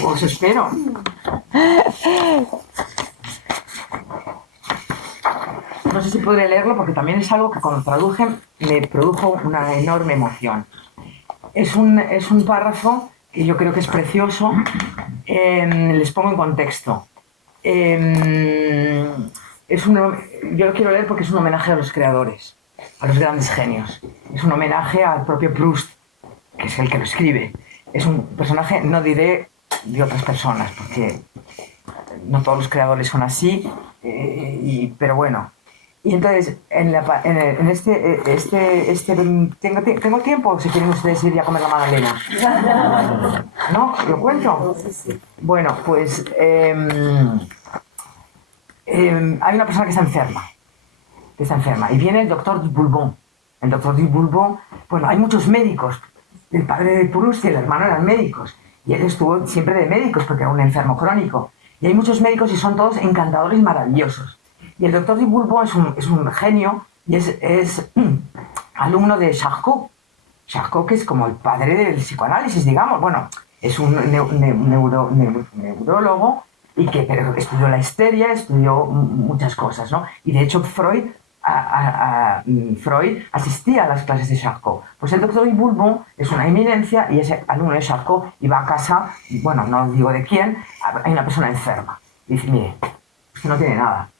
Os espero. No sé si podré leerlo, porque también es algo que cuando traduje me produjo una enorme emoción. Es un párrafo que yo creo que es precioso. Les pongo en contexto. Yo lo quiero leer porque es un homenaje a los creadores, a los grandes genios. Es un homenaje al propio Proust, que es el que lo escribe. Es un personaje, no diré de otras personas, porque no todos los creadores son así, pero bueno. Y entonces, ¿tengo tiempo? Si quieren ustedes ir a comer la magdalena. ¿No? ¿Lo cuento? Bueno, pues hay una persona que está enferma, y viene el doctor de Bourbon. El doctor de Bourbon, bueno, hay muchos médicos. El padre de Proust y el hermano eran médicos, y él estuvo siempre de médicos porque era un enfermo crónico. Y hay muchos médicos y son todos encantadores y maravillosos. Y el doctor de Bourbon es un genio y es alumno de Charcot. Charcot, que es como el padre del psicoanálisis, digamos. Bueno, es un neurólogo pero estudió la histeria, estudió muchas cosas, ¿no? Y de hecho Freud asistía a las clases de Charcot. Pues el doctor de Bourbon es una eminencia y es alumno de Charcot y va a casa, bueno, no digo de quién, hay una persona enferma. Y dice, mire, usted no tiene nada.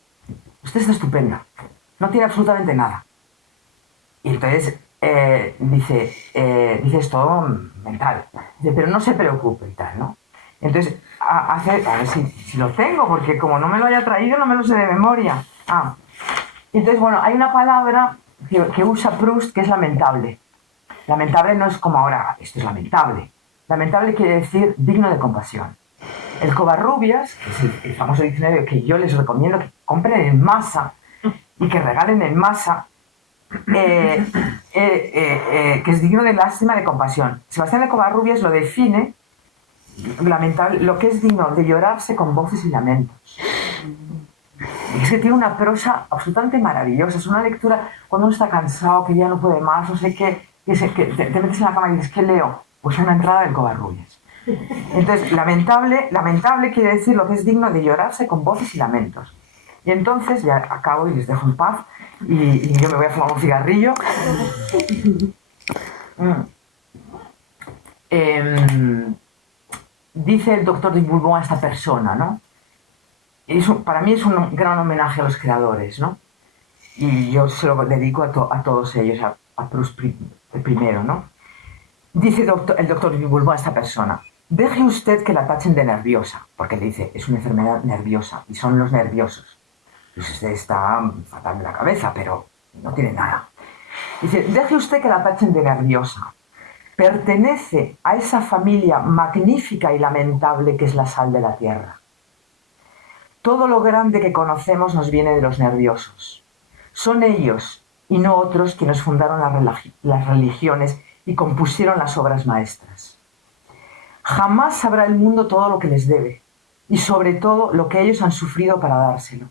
Usted está estupenda, no tiene absolutamente nada. Y entonces dice, es todo mental. Dice, pero no se preocupe y tal, ¿no? Entonces, a ver si lo tengo, porque como no me lo haya traído, no me lo sé de memoria. Entonces, bueno, hay una palabra que usa Proust que es lamentable. Lamentable no es como ahora, esto es lamentable. Lamentable quiere decir digno de compasión. El Covarrubias, que es el famoso diccionario que yo les recomiendo que compren en masa y que regalen en masa, que es digno de lástima, de compasión. Sebastián de Covarrubias lo define, lamentable, lo que es digno de llorarse con voces y lamentos. Y es que tiene una prosa absolutamente maravillosa. Es una lectura cuando uno está cansado, que ya no puede más, no sé qué, que te metes en la cama y dices, ¿qué leo? Pues una entrada del Covarrubias. Entonces, lamentable quiere decir lo que es digno de llorarse con voces y lamentos. Y entonces ya acabo y les dejo en paz y yo me voy a fumar un cigarrillo. Dice el doctor de Boulbon a esta persona, ¿no? Para mí es un gran homenaje a los creadores, ¿no? Y yo se lo dedico a todos ellos, a Proust primero, ¿no? Dice el doctor de Boulbon a esta persona: deje usted que la tachen de nerviosa, porque le dice, es una enfermedad nerviosa y son los nerviosos. Pues usted está fatal de la cabeza, pero no tiene nada. Dice, deje usted que la tachen de nerviosa. Pertenece a esa familia magnífica y lamentable que es la sal de la tierra. Todo lo grande que conocemos nos viene de los nerviosos. Son ellos, y no otros, quienes fundaron las religiones y compusieron las obras maestras. Jamás sabrá el mundo todo lo que les debe, y sobre todo lo que ellos han sufrido para dárselo.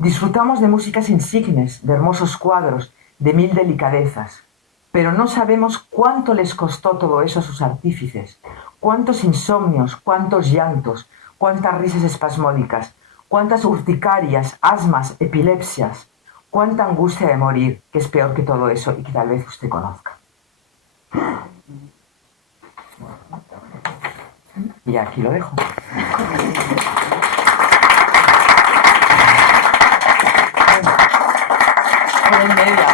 Disfrutamos de músicas insignes, de hermosos cuadros, de mil delicadezas, pero no sabemos cuánto les costó todo eso a sus artífices, cuántos insomnios, cuántos llantos, cuántas risas espasmódicas, cuántas urticarias, asmas, epilepsias, cuánta angustia de morir, que es peor que todo eso y que tal vez usted conozca. Y aquí lo dejo. En media.